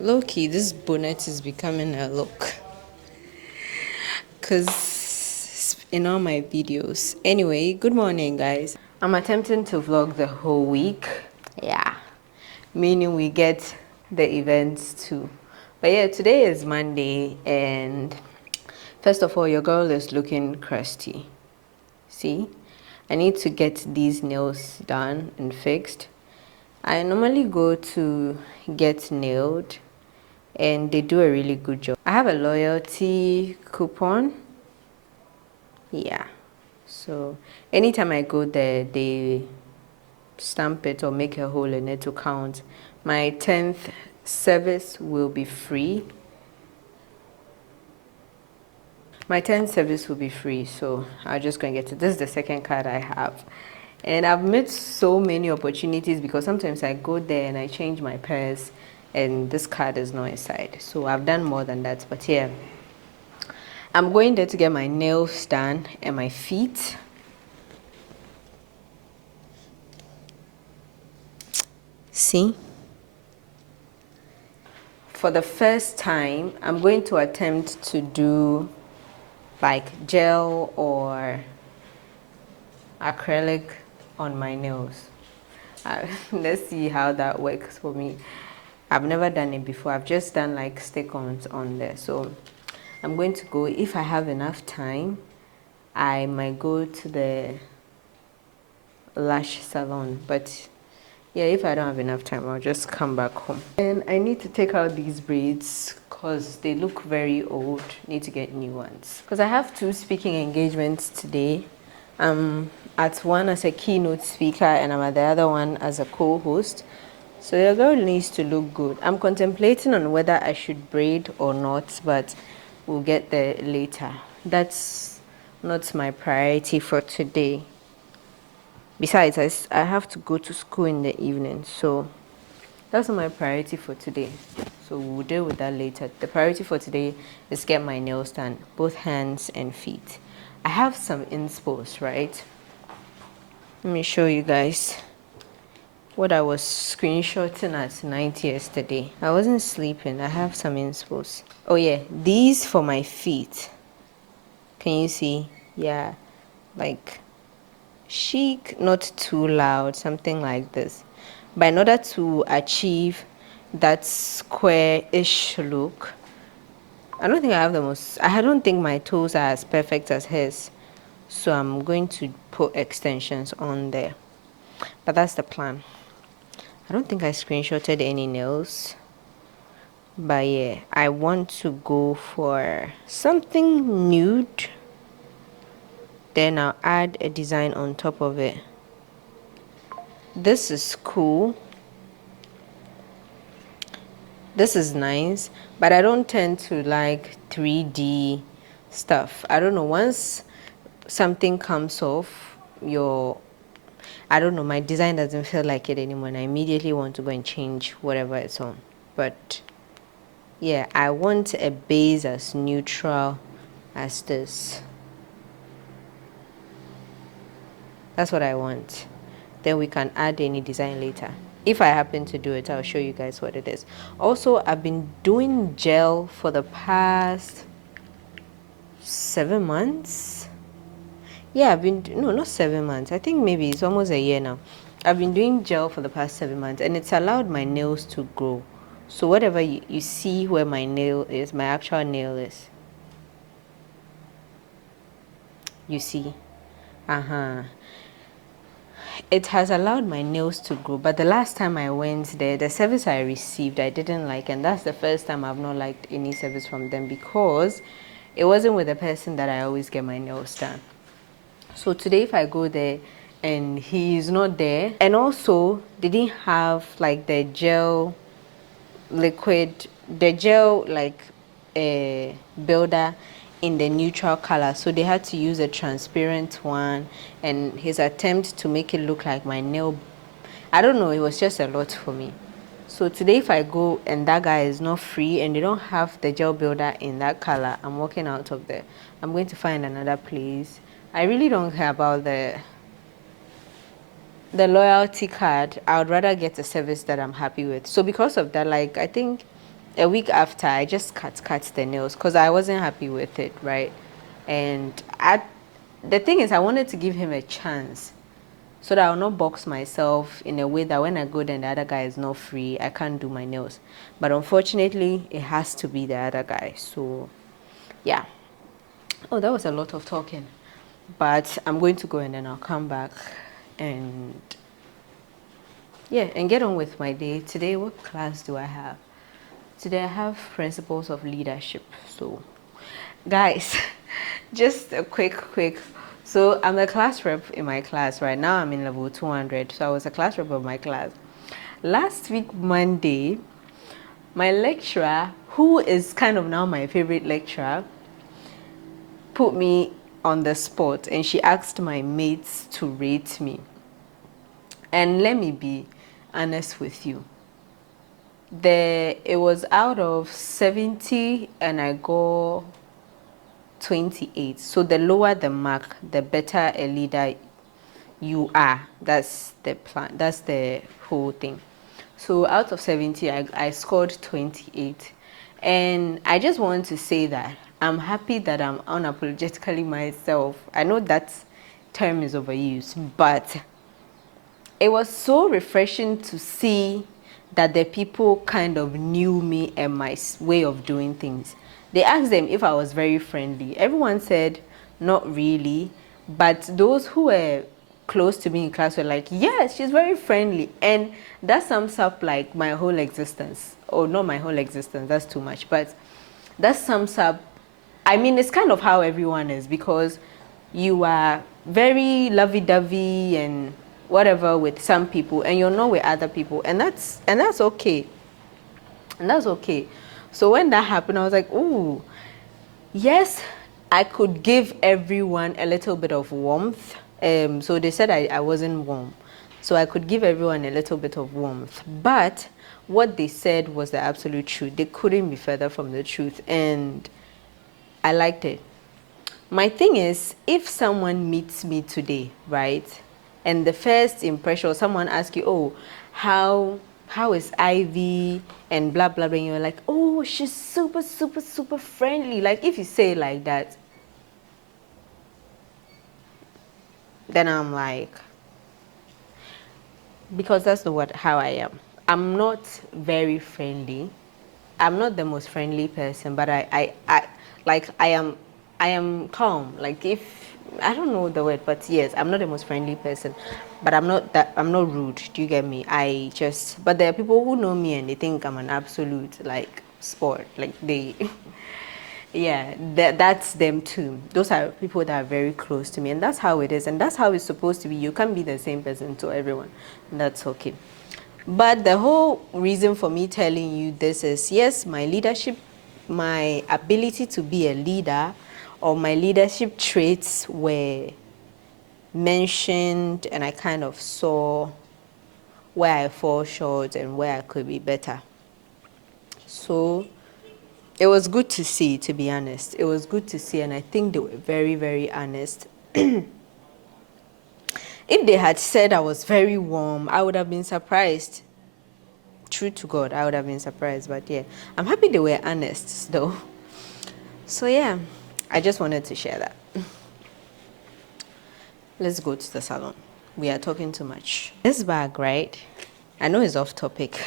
Low-key, this bonnet is becoming a look. Because in all my videos. Anyway, good morning, guys. I'm attempting to vlog the whole week. Yeah. Meaning we get the events too. But yeah, today is Monday, and first of all, your girl is looking crusty. See? I need to get these nails done and fixed. I normally go to get nailed and they do a really good job. I have a loyalty coupon. Yeah. So anytime I go there, they stamp it or make a hole in it to count. My 10th service will be free. My 10th service will be free, so I'm just going to get it. This is the second card I have. And I've met so many opportunities because sometimes I go there and I change my purse and this card is not inside. So I've done more than that. But yeah, I'm going there to get my nails done and my feet. See? For the first time, I'm going to attempt to do like gel or acrylic on my nails. Let's see how that works for me. I've never done it before. I've just done like stick-ons on there. So I'm going to go, if I have enough time, I might go to the lash salon. But yeah, if I don't have enough time, I'll just come back home. And I need to take out these braids because they look very old. Need to get new ones. Because I have 2 speaking engagements today. I'm at one as a keynote speaker and I'm at the other one as a co-host. So your girl needs to look good. I'm contemplating on whether I should braid or not, but we'll get there later. That's not my priority for today. Besides, I have to go to school in the evening, so that's not my priority for today. So we'll deal with that later. The priority for today is get my nails done, both hands and feet. I have some inspos, right? Let me show you guys what I was screenshotting at night yesterday. I wasn't sleeping. I have some inspos. Oh yeah, these for my feet. Can you see? Yeah, like chic, not too loud, something like this. But in order to achieve that square-ish look, I don't think I have the most, I don't think my toes are as perfect as his. So I'm going to put extensions on there. But that's the plan. I don't think I screenshotted any nails. But yeah, I want to go for something nude. Then I'll add a design on top of it. This is cool. This is nice, but I don't tend to like 3D stuff. I don't know, once something comes off I don't know, my design doesn't feel like it anymore and I immediately want to go and change whatever it's on. But yeah, I want a base as neutral as this. That's what I want. Then we can add any design later. If I happen to do it, I'll show you guys what it is. Also, I've been doing gel for the past 7 months. Yeah, no, not 7 months. I think maybe it's almost a year now. I've been doing gel for the past 7 months and it's allowed my nails to grow. So whatever you see where my nail is, my actual nail is. You see? Uh-huh. It has allowed my nails to grow, but the last time I went there, the service I received I didn't like, and that's the first time I've not liked any service from them because it wasn't with the person that I always get my nails done. So today if I go there and he's not there, and also they didn't have like the gel liquid, the gel like a builder in the neutral color, so they had to use a transparent one, and his attempt to make it look like my nail, I don't know, it was just a lot for me. So today if I go and that guy is not free and they don't have the gel builder in that color, I'm walking out of there. I'm going to find another place. I really don't care about the loyalty card. I would rather get a service that I'm happy with. So because of that, like I think a week after, I just cut the nails because I wasn't happy with it, right? And the thing is, I wanted to give him a chance so that I'll not box myself in a way that when I go there and the other guy is not free, I can't do my nails. But unfortunately, it has to be the other guy. So, yeah. Oh, that was a lot of talking. But I'm going to go and then I'll come back and yeah, and get on with my day. Today, what class do I have? Today I have principles of leadership. So, guys, just a quick. So I'm a class rep in my class right now. I'm in level 200. So I was a class rep of my class. Last week, Monday, my lecturer, who is kind of now my favorite lecturer, put me on the spot and she asked my mates to rate me. And let me be honest with you. It was out of 70 and I got 28. So the lower the mark, the better a leader you are. That's the plan. That's the whole thing. So out of 70, I scored 28. And I just want to say that I'm happy that I'm unapologetically myself. I know that term is overused, but it was so refreshing to see that the people kind of knew me and my way of doing things. They asked them if I was very friendly. Everyone said, not really. But those who were close to me in class were like, yes, she's very friendly. And that sums up like my whole existence. Or not my whole existence, that's too much. But that sums up, I mean, it's kind of how everyone is because you are very lovey-dovey and whatever with some people and you're not with other people, and that's okay. And that's okay. So when that happened, I was like, ooh, yes, I could give everyone a little bit of warmth. So they said I wasn't warm. So I could give everyone a little bit of warmth. But what they said was the absolute truth. They couldn't be further from the truth. And I liked it. My thing is, if someone meets me today, right, and the first impression, someone asks you, oh, how is Ivy and blah blah blah, and you're like, oh, she's super friendly. Like if you say it like that, then I'm like, because that's the what how I am. I'm not very friendly. I'm not the most friendly person, but I like I am calm. Like if I don't know the word, but yes, I'm not the most friendly person, but I'm not rude. Do you get me? I just but there are people who know me and they think I'm an absolute like sport. Like they yeah, that's them too. Those are people that are very close to me, and that's how it is, and that's how it's supposed to be. You can't be the same person to everyone, and that's okay. But the whole reason for me telling you this is yes, my leadership, my ability to be a leader, or my leadership traits were mentioned, and I kind of saw where I fall short and where I could be better. So it was good to see, to be honest. It was good to see, and I think they were very honest. If they had said I was very warm, I would have been surprised. True to God, I would have been surprised. But yeah, I'm happy they were honest though. So yeah, I just wanted to share that. Let's go to the salon. We are talking too much. This bag, right? I know it's off topic,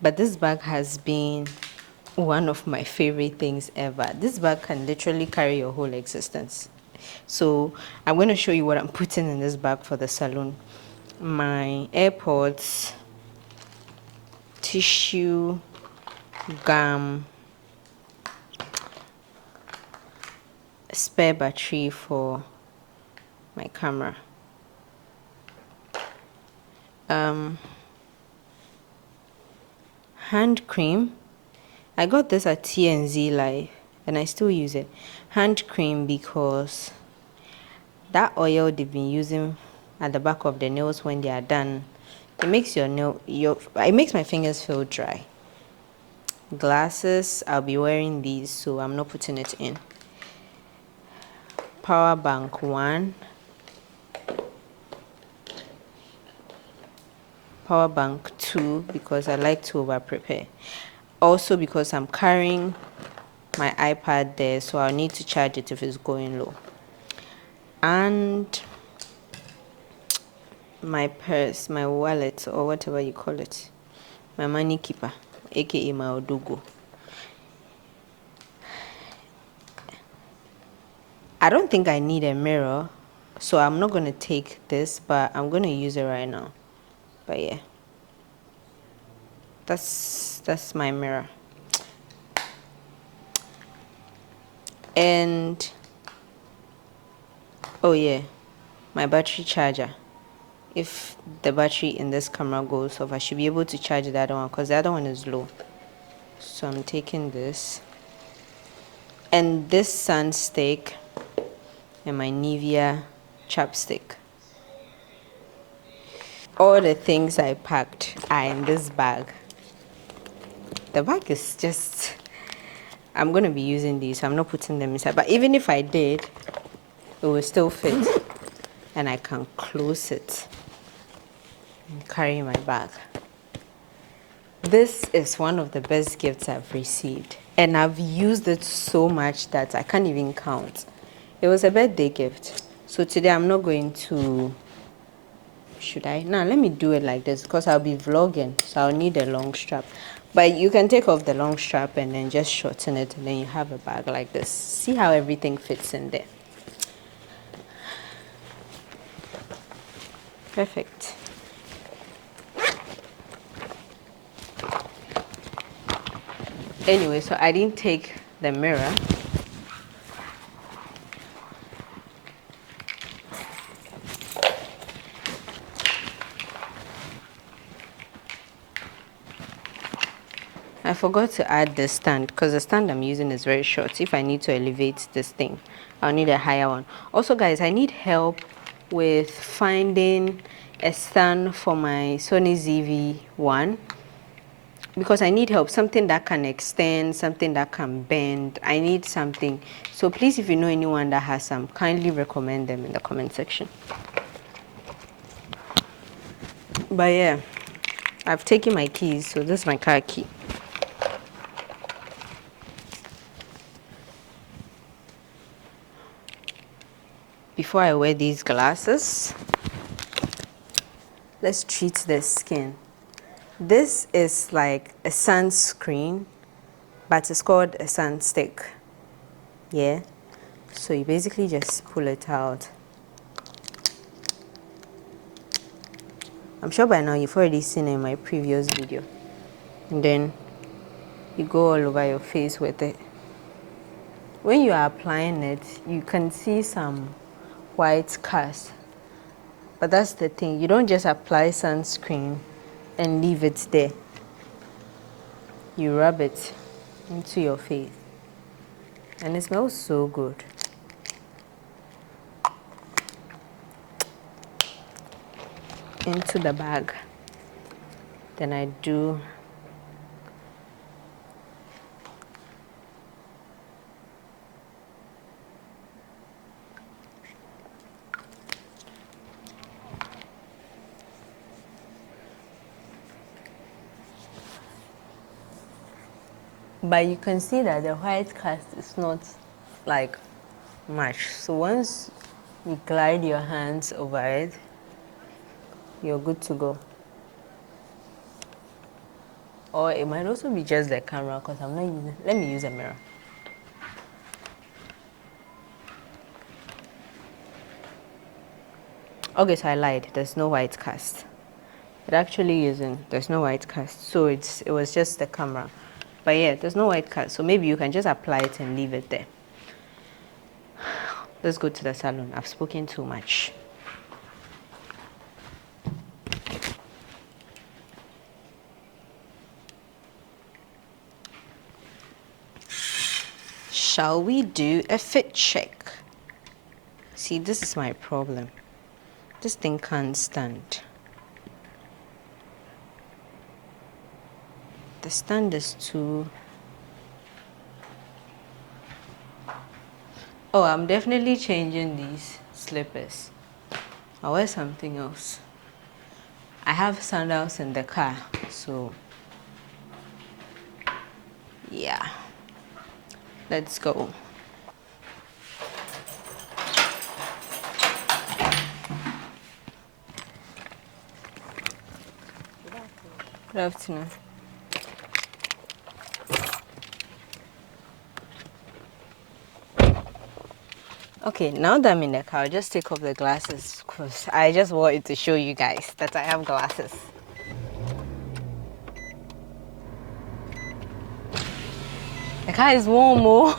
but this bag has been one of my favorite things ever. This bag can literally carry your whole existence. So I'm going to show you what I'm putting in this bag for the salon. My AirPods, tissue, gum, spare battery for my camera, hand cream. I got this at TNZ Live and I still use it. Hand cream because that oil they've been using at the back of the nails when they are done, it makes it makes my fingers feel dry. Glasses, I'll be wearing these, so I'm not putting it in. Power bank 1, power bank 2 because I like to over prepare. also because I'm carrying my iPad there, so I'll need to charge it if it's going low. And my purse, my wallet, or whatever you call it, my money keeper, aka my odugo. I don't think I need a mirror, so I'm not going to take this, but I'm going to use it right now. But yeah, that's my mirror. And oh yeah, my battery charger. If the battery in this camera goes off, I should be able to charge the other one because the other one is low. So I'm taking this. And this sun stick and my Nivea chapstick. All the things I packed are in this bag. The bag is just, I'm going to be using these, so I'm not putting them inside. But even if I did, it will still fit. And I can close it and carry my bag. This is one of the best gifts I've received. And I've used it so much that I can't even count. It was a birthday gift. So today I'm not going to... Should I? Now let me do it like this because I'll be vlogging. So I'll need a long strap. But you can take off the long strap and then just shorten it. And then you have a bag like this. See how everything fits in there. Perfect. Anyway, so I didn't take the mirror. I forgot to add the stand because the stand I'm using is very short. If I need to elevate this thing, I'll need a higher one. Also, guys, I need help with finding a stand for my Sony ZV-1 because I need help. Something that can extend, something that can bend. I need something. So please, if you know anyone that has some, kindly recommend them in the comment section. But yeah, I've taken my keys. So this is my car key. Before I wear these glasses, let's treat the skin. This is like a sunscreen, but it's called a sun stick. Yeah. So you basically just pull it out. I'm sure by now you've already seen it in my previous video. And then you go all over your face with it. When you are applying it, you can see some white cast. But that's the thing, you don't just apply sunscreen and leave it there. You rub it into your face. And it smells so good. Into the bag. Then I do but you can see that the white cast is not like much. So once you glide your hands over it, you're good to go. Or it might also be just the camera because I'm not using, let me use a mirror. Okay, so I lied, there's no white cast. It actually isn't, there's no white cast. So it was just the camera. But yeah, there's no white cast. So maybe you can just apply it and leave it there. Let's go to the salon. I've spoken too much. Shall we do a fit check? See, this is my problem. This thing can't stand. The stand is too... Oh, I'm definitely changing these slippers. I'll wear something else. I have sandals in the car, so Yeah, let's go. Good afternoon. Okay, now that I'm in the car, I'll just take off the glasses because I just wanted to show you guys that I have glasses. The car is warm, oh.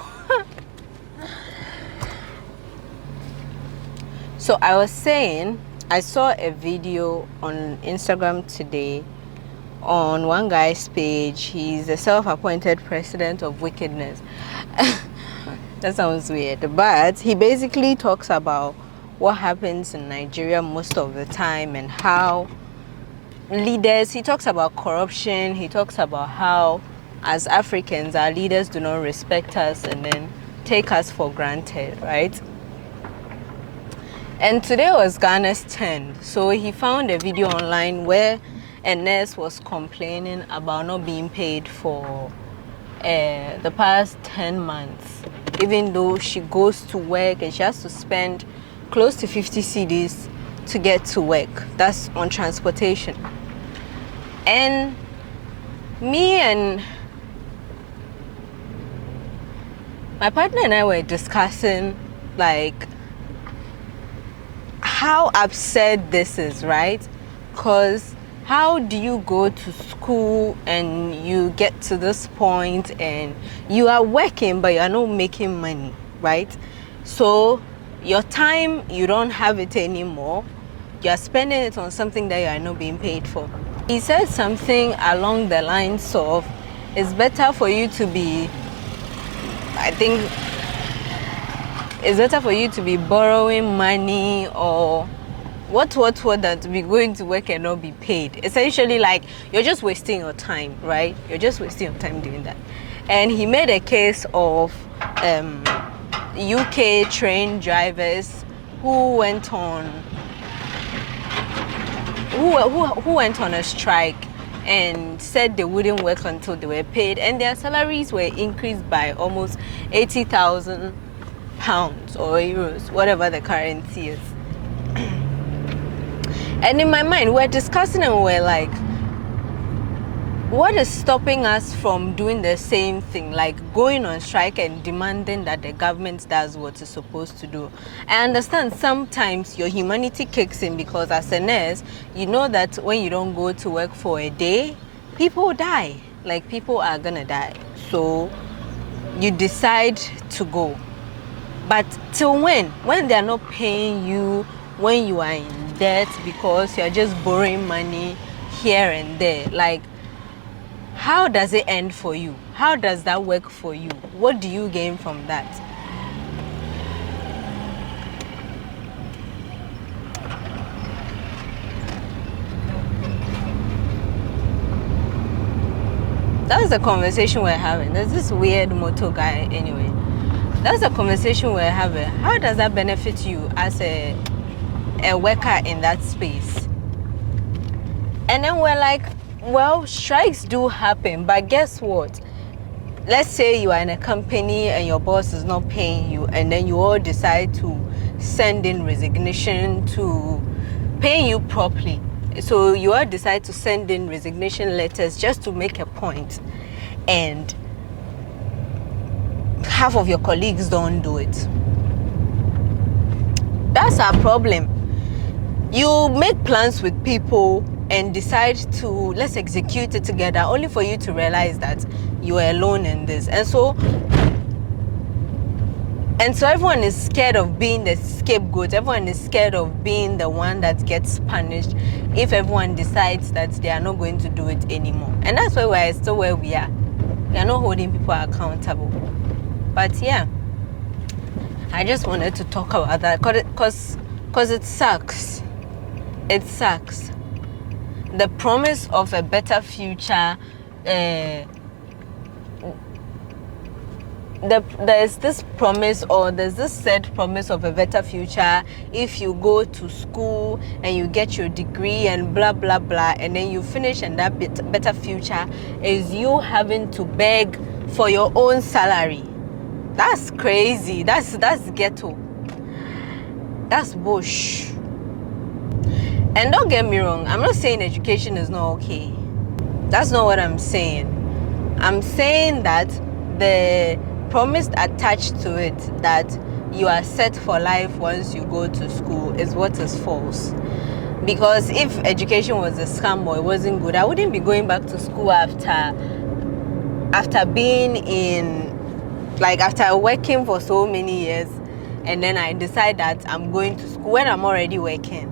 So I was saying, I saw a video on Instagram today on one guy's page. He's the self-appointed president of wickedness. That sounds weird, but he basically talks about what happens in Nigeria most of the time and how leaders, he talks about corruption, he talks about how as Africans our leaders do not respect us and then take us for granted, right? And today was Ghana's turn. So he found a video online where a nurse was complaining about not being paid for the past 10 months, even though she goes to work and she has to spend close to 50 cedis to get to work. That's on transportation. And me and my partner and I were discussing like how absurd this is, right? Because how do you go to school and you get to this point and you are working but you're not making money, right? So your time, you don't have it anymore. You're spending it on something that you are not being paid for. He said something along the lines of, it's better for you to be, I think, it's better for you to be borrowing money or what that to be going to work and not be paid. Essentially, like, you're just wasting your time, right? You're just wasting your time doing that. And he made a case of UK train drivers who went on a strike and said they wouldn't work until they were paid, and their salaries were increased by almost 80,000 pounds or euros, whatever the currency is. And in my mind, we're discussing and we're like, what is stopping us from doing the same thing, like going on strike and demanding that the government does what it's supposed to do? I understand sometimes your humanity kicks in because as a nurse, you know that when you don't go to work for a day, people die. Like, people are gonna die. So you decide to go. But till when? When they're not paying you, when you are in debt because you're just borrowing money here and there, like, how does it end for you? How does that work for you? What do you gain from that? That's the conversation we're having. There's this weird motor guy anyway. That's the conversation we're having. How does that benefit you as a worker in that space? And then we're like, well, strikes do happen, but guess what? Let's say you are in a company and your boss is not paying you, and then you all decide to send in resignation to pay you properly. So you all decide to send in resignation letters just to make a point, and half of your colleagues don't do it. That's our problem. You make plans with people and decide to, let's execute it together, only for you to realize that you are alone in this. And so everyone is scared of being the scapegoat. Everyone is scared of being the one that gets punished if everyone decides that they are not going to do it anymore. And that's why we're still where we are. We are not holding people accountable. But yeah, I just wanted to talk about that because it sucks. It sucks. The promise of a better future, there's this promise, or there's this said promise of a better future if you go to school and you get your degree and blah blah blah, and then you finish, and that better future is you having to beg for your own salary. That's crazy. That's ghetto. That's bush. And don't get me wrong, I'm not saying education is not okay. That's not what I'm saying. I'm saying that the promise attached to it that you are set for life once you go to school is what is false. Because if education was a scam or it wasn't good, I wouldn't be going back to school after being after working for so many years, and then I decide that I'm going to school when I'm already working.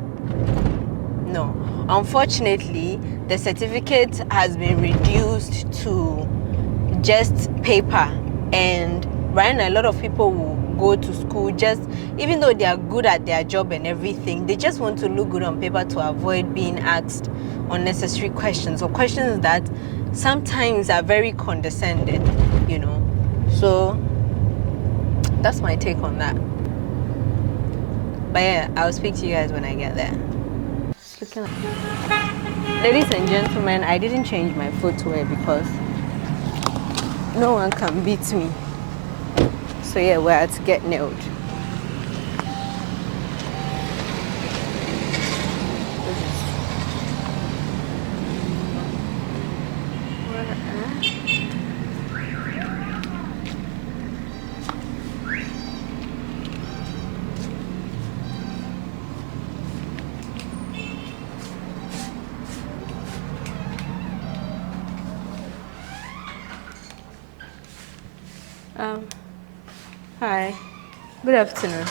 No. Unfortunately, the certificate has been reduced to just paper, and right now a lot of people will go to school just, even though they are good at their job and everything, they just want to look good on paper to avoid being asked unnecessary questions, or questions that sometimes are very condescending, you know. So that's my take on that. But yeah, I'll speak to you guys when I get there. Ladies and gentlemen, I didn't change my footwear because no one can beat me. So yeah, we're at Get Nailed. Hi. Good afternoon.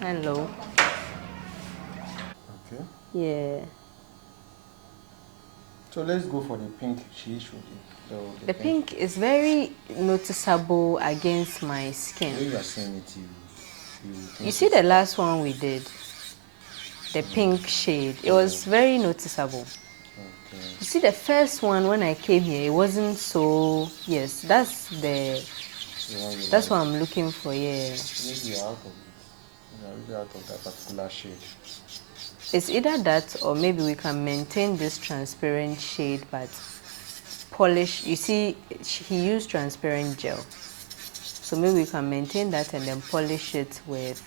Hello. Okay. Yeah. So let's go for the pink she showed you. The pink is very noticeable against my skin. The way you are saying it, You see the last one we did? The pink shade. It was very noticeable. Okay. You see the first one when I came here, it wasn't so... Yes, that's what I'm looking for, yeah. Maybe you're out of it. You're really out of that particular shade. It's either that or maybe we can maintain this transparent shade but polish. You see, he used transparent gel. So maybe we can maintain that and then polish it with...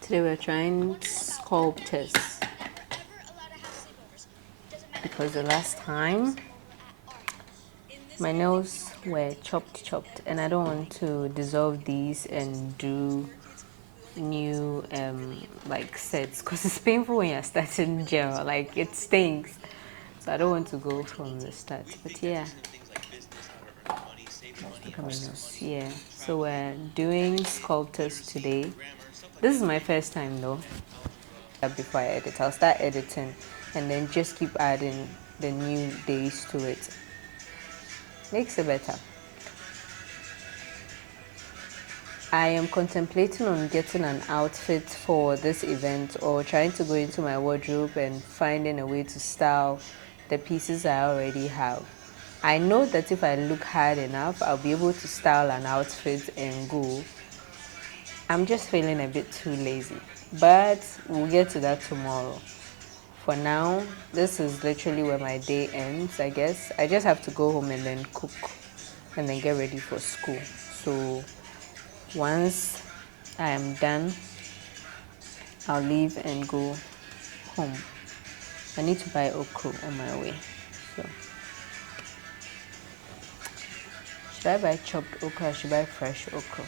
Today we're trying sculptors. Because the last time my nails were chopped and I don't want to dissolve these and do new like sets because it's painful when you're starting gel, like it stings, so I don't want to go from the start. But yeah, yeah, so we're doing sculptors today. This is my first time though. Before I edit, I'll start editing and then just keep adding the new days to it. Makes it better. I am contemplating on getting an outfit for this event or trying to go into my wardrobe and finding a way to style the pieces I already have. I know that if I look hard enough, I'll be able to style an outfit and go. I'm just feeling a bit too lazy, but we'll get to that tomorrow. For now, this is literally where my day ends, I guess. I just have to go home and then cook and then get ready for school. So once I am done, I'll leave and go home. I need to buy okra on my way. So, should I buy chopped okra or should I buy fresh okra?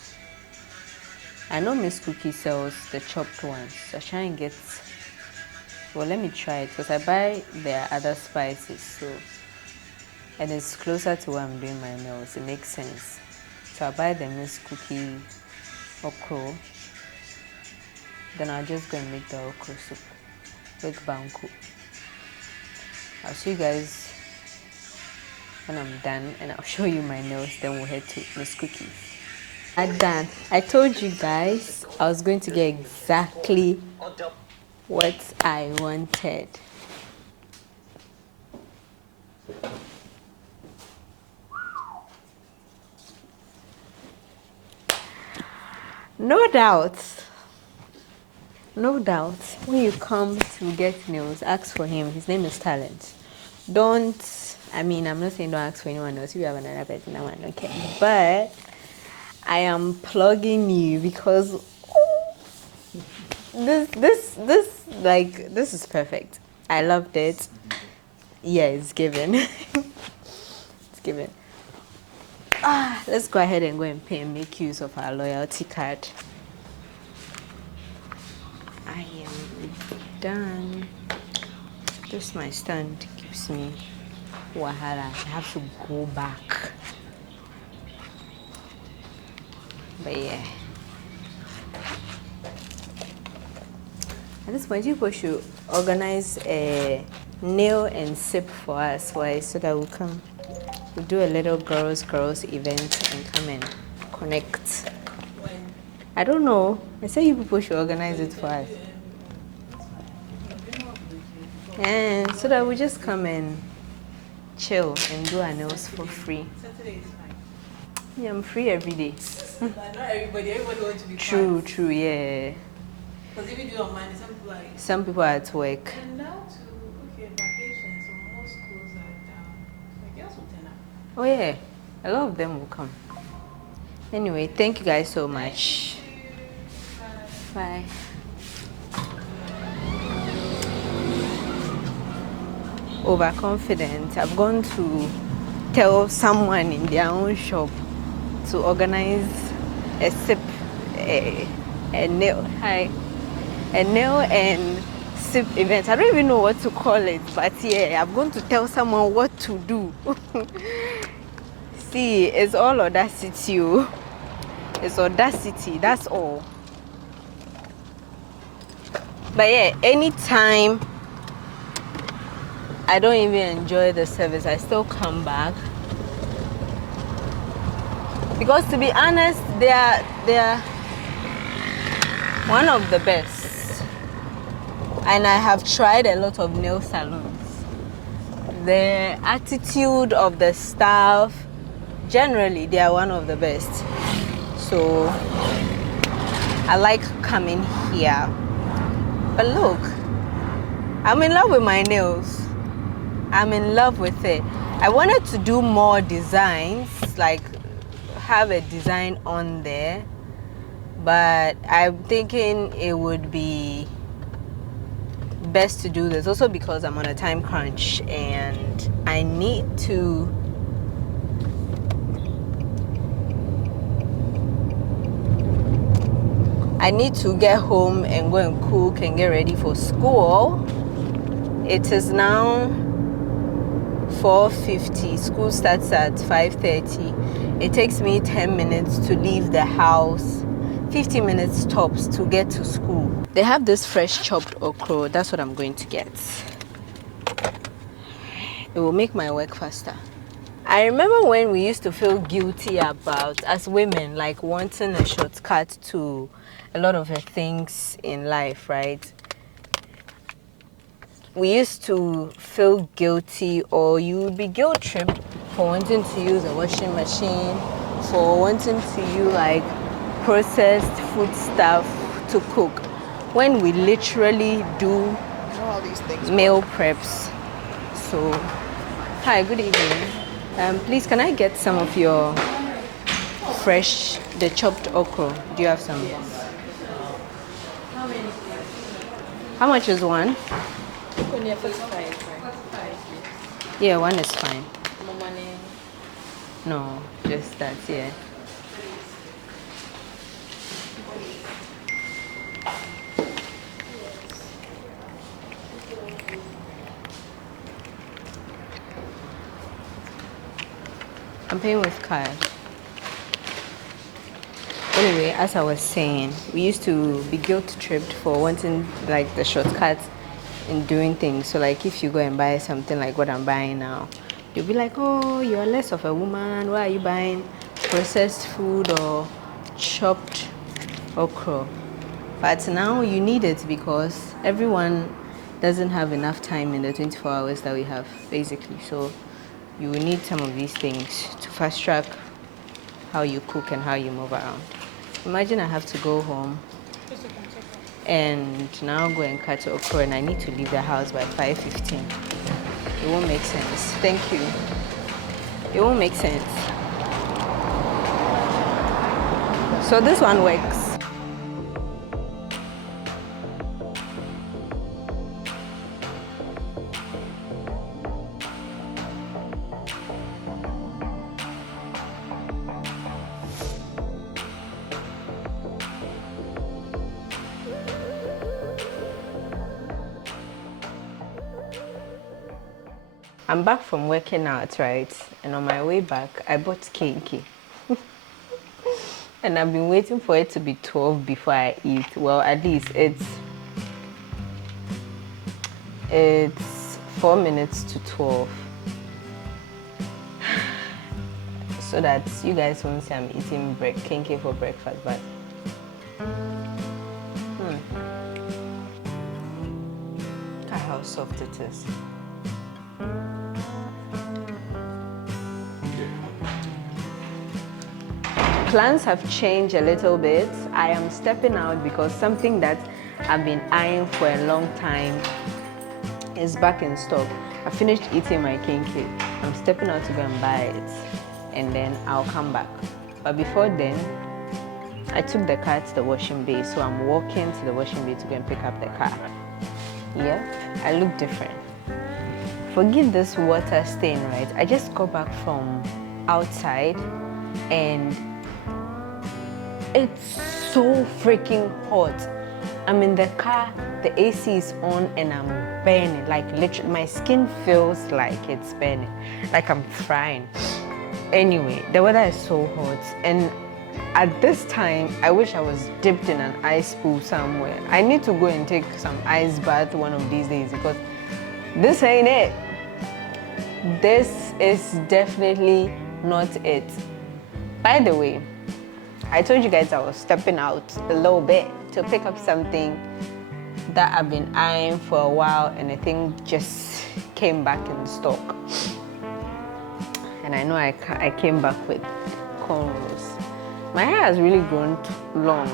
I know Miss Cookie sells the chopped ones. So I try and get... Well, let me try it because I buy their other spices. So, and it's closer to where I'm doing my nails. It makes sense. So I buy the Miss Cookie okra. Then I'll just go and make the okra soup with banku. I'll see you guys when I'm done and I'll show you my nails. Then we'll head to Miss Cookie. I'm done. I told you guys I was going to get exactly what I wanted. No doubt. No doubt. When you come to get nails, ask for him. His name is Talent. Don't I mean, I'm not saying don't ask for anyone else. If you have another person, I don't care. But I am plugging you because this is perfect. I loved it. Yeah, it's given. It's given. Let's go ahead and go and pay and make use of our loyalty card. I am done. This my stand keeps me wahala. I have to go back. But yeah. At this point, you people should organize a nail and sip for us, why? So that we'll do a little girls event and come and connect. When? I don't know. I say you people should organize it for us. And so that we just come and chill and do our nails for free. Saturday is fine. Yeah, I'm free every day. But not everybody wants to be True, fast. true, yeah. Because if you do it on Monday, some people are Some people are at work. and now to vacation, so most schools are down. Like girls will turn up. Oh yeah, a lot of them will come. Anyway, thank you guys so much. Bye. Overconfident. I've gone to tell someone in their own shop to organize a sip, a nail and sip event. I don't even know what to call it, but yeah, I'm going to tell someone what to do. See, it's all audacity. It's audacity, that's all. But yeah, anytime I don't even enjoy the service, I still come back. Because to be honest, they are one of the best. And I have tried a lot of nail salons. The attitude of the staff, generally, they are one of the best. So I like coming here. But look, I'm in love with my nails. I'm in love with it. I wanted to do more designs, like have a design on there, but I'm thinking it would be best to do this also because I'm on a time crunch and I need to get home and go and cook and get ready for school. It is now 4:50. School starts at 5:30. It takes me 10 minutes to leave the house, 15 minutes tops to get to school. They have this fresh chopped okra. That's what I'm going to get. It will make my work faster. I remember when we used to feel guilty about, as women, like wanting a shortcut to a lot of the things in life, right? We used to feel guilty, or you would be guilt tripped for wanting to use a washing machine, for wanting to use like processed food stuff to cook, when we literally do meal preps. So, hi, good evening. Please, can I get some of your fresh, the chopped okra? Do you have some? How many? How much is one? Only 45, right? Yeah, one is fine. More money. No, just that, yeah. I'm paying with card. Anyway, as I was saying, we used to be guilt tripped for wanting like the shortcuts in doing things. So like if you go and buy something like what I'm buying now, you'll be like, oh, you're less of a woman. Why are you buying processed food or chopped okra? But now you need it because everyone doesn't have enough time in the 24 hours that we have, basically. So you will need some of these things to fast track how you cook and how you move around. Imagine I have to go home and now go and cut okra and I need to leave the house by 5:15. It won't make sense. Thank you. It won't make sense. So this one works. I'm back from working out, right? And on my way back, I bought cake. And I've been waiting for it to be 12 before I eat. Well, at least it's 4 minutes to 12. So that you guys won't say I'm eating cake for breakfast, but look at how soft it is. Plans have changed a little bit. I am stepping out because something that I've been eyeing for a long time is back in stock. I finished eating my kinky. I'm stepping out to go and buy it, and then I'll come back. But before then, I took the car to the washing bay, so I'm walking to the washing bay to go and pick up the car. Yeah, I look different. Forgive this water stain, right? I just got back from outside and it's so freaking hot. I'm in the car, the AC is on and I'm burning. Like literally, my skin feels like it's burning, like I'm frying. Anyway, the weather is so hot and at this time, I wish I was dipped in an ice pool somewhere. I need to go and take some ice bath one of these days because this ain't it. This is definitely not it. By the way, I told you guys I was stepping out a little bit to pick up something that I've been eyeing for a while and I think just came back in stock. And I know I came back with cornrows. My hair has really grown long.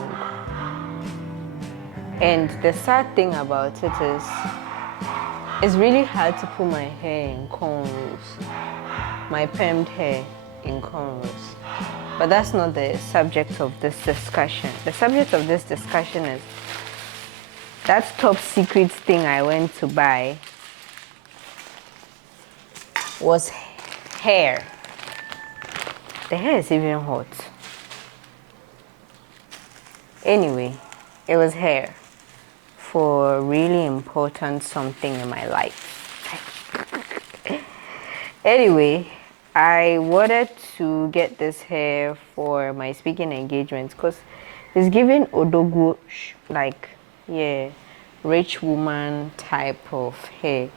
And the sad thing about it is, it's really hard to put my hair in cornrows, my permed hair in cornrows. But that's not the subject of this discussion. The subject of this discussion is that top secret thing I went to buy was hair. The hair is even hot. Anyway, it was hair for really important something in my life. Anyway, I wanted to get this hair for my speaking engagements because it's giving odogu, like, yeah, rich woman type of hair.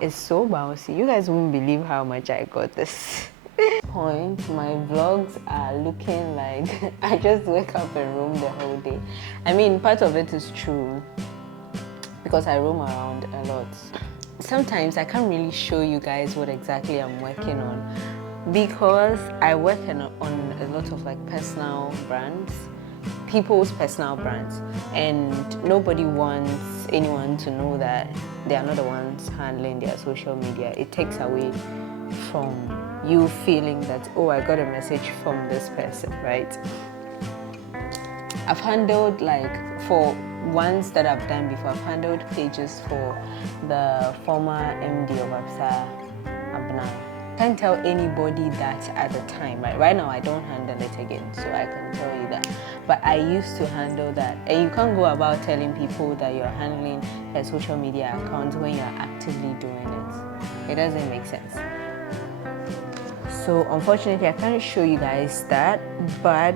It's so bouncy. You guys won't believe how much I got this. Point, my vlogs are looking like I just wake up and roam the whole day. I mean, part of it is true because I roam around a lot. Sometimes I can't really show you guys what exactly I'm working on because I work on a lot of like personal brands, people's personal brands, and nobody wants anyone to know that they are not the ones handling their social media. It takes away from you feeling that, oh, I got a message from this person, right? I've handled, like, for ones that I've done before, I've handled pages for the former MD of ABSA, Abna. Can't tell anybody that at the time, right? Right now I don't handle it again, so I can tell you that. But I used to handle that. And you can't go about telling people that you're handling a social media account when you're actively doing it. It doesn't make sense. So unfortunately, I can't show you guys that, but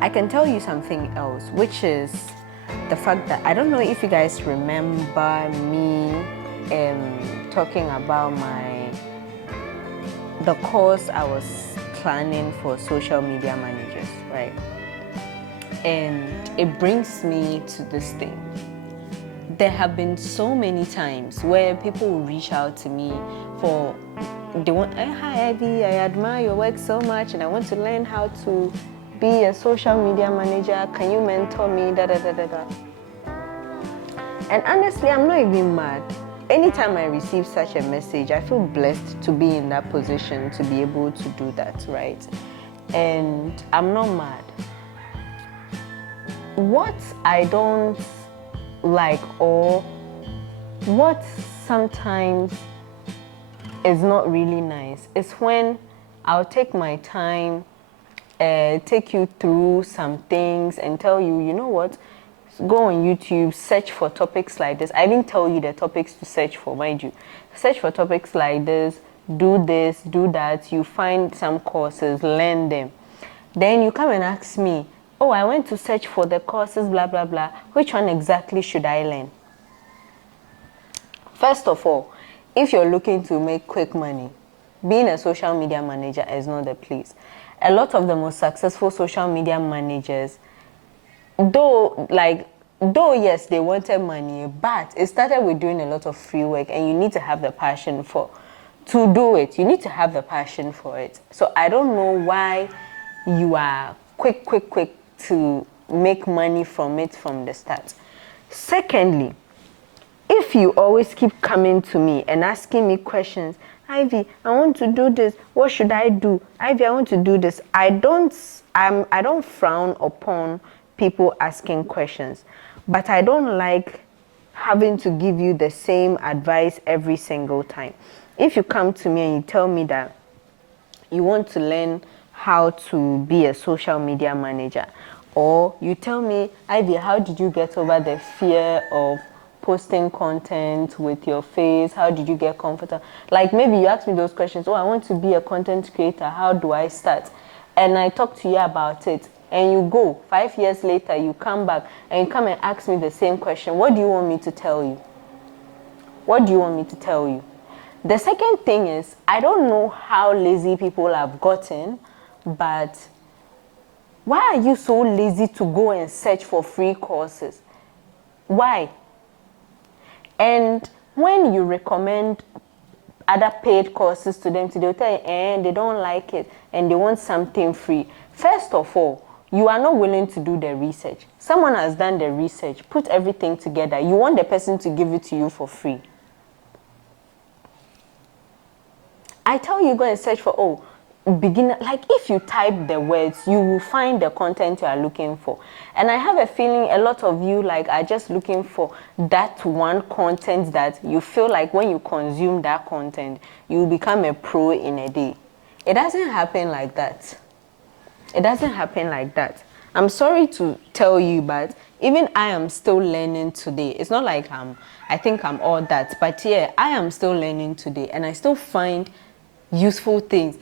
I can tell you something else, which is the fact that I don't know if you guys remember me talking about the course I was planning for social media managers, right? And it brings me to this thing. There have been so many times where people will reach out to me for, they want, hi Ivy, I admire your work so much and I want to learn how to be a social media manager. Can you mentor me? Da da da da da. And honestly, I'm not even mad. anytime I receive such a message, I feel blessed to be in that position to be able to do that, right? And I'm not mad. What I don't like, or what sometimes is not really nice, is when I'll take my time, take you through some things and tell you, you know what, go on YouTube, search for topics like this. I didn't tell you the topics to search for, mind you. Search for topics like this, do that. You find some courses, learn them. Then you come and ask me, oh, I went to search for the courses, blah, blah, blah. Which one exactly should I learn? First of all, if you're looking to make quick money, being a social media manager is not the place. A lot of the most successful social media managers, though yes, they wanted money, but it started with doing a lot of free work, and you need to have the passion to do it. You need to have the passion for it. So I don't know why you are quick to make money from it from the start. Secondly, if you always keep coming to me and asking me questions, Ivy, I want to do this, what should I do? Ivy, I want to do this. I don't frown upon people asking questions, but I don't like having to give you the same advice every single time. If you come to me and you tell me that you want to learn how to be a social media manager, or you tell me, Ivy, how did you get over the fear of posting content with your face? How did you get comfortable? Like, maybe you ask me those questions, oh, I want to be a content creator, how do I start? And I talk to you about it, and you go 5 years later, you come back and you come and ask me the same question. What do you want me to tell you? What do you want me to tell you? The second thing is, I don't know how lazy people have gotten, but why are you so lazy to go and search for free courses? Why? And when you recommend other paid courses to them, they'll tell you, they don't like it and they want something free. First of all, you are not willing to do the research. Someone has done the research, put everything together. You want the person to give it to you for free. I tell you, go and search for, beginner. Like, if you type the words, you will find the content you are looking for. And I have a feeling a lot of you are just looking for that one content that you feel like when you consume that content, you become a pro in a day. It doesn't happen like that. It doesn't happen like that. I'm sorry to tell you, but even I am still learning today. It's not like I think I'm all that, but yeah, I am still learning today, and I still find useful things.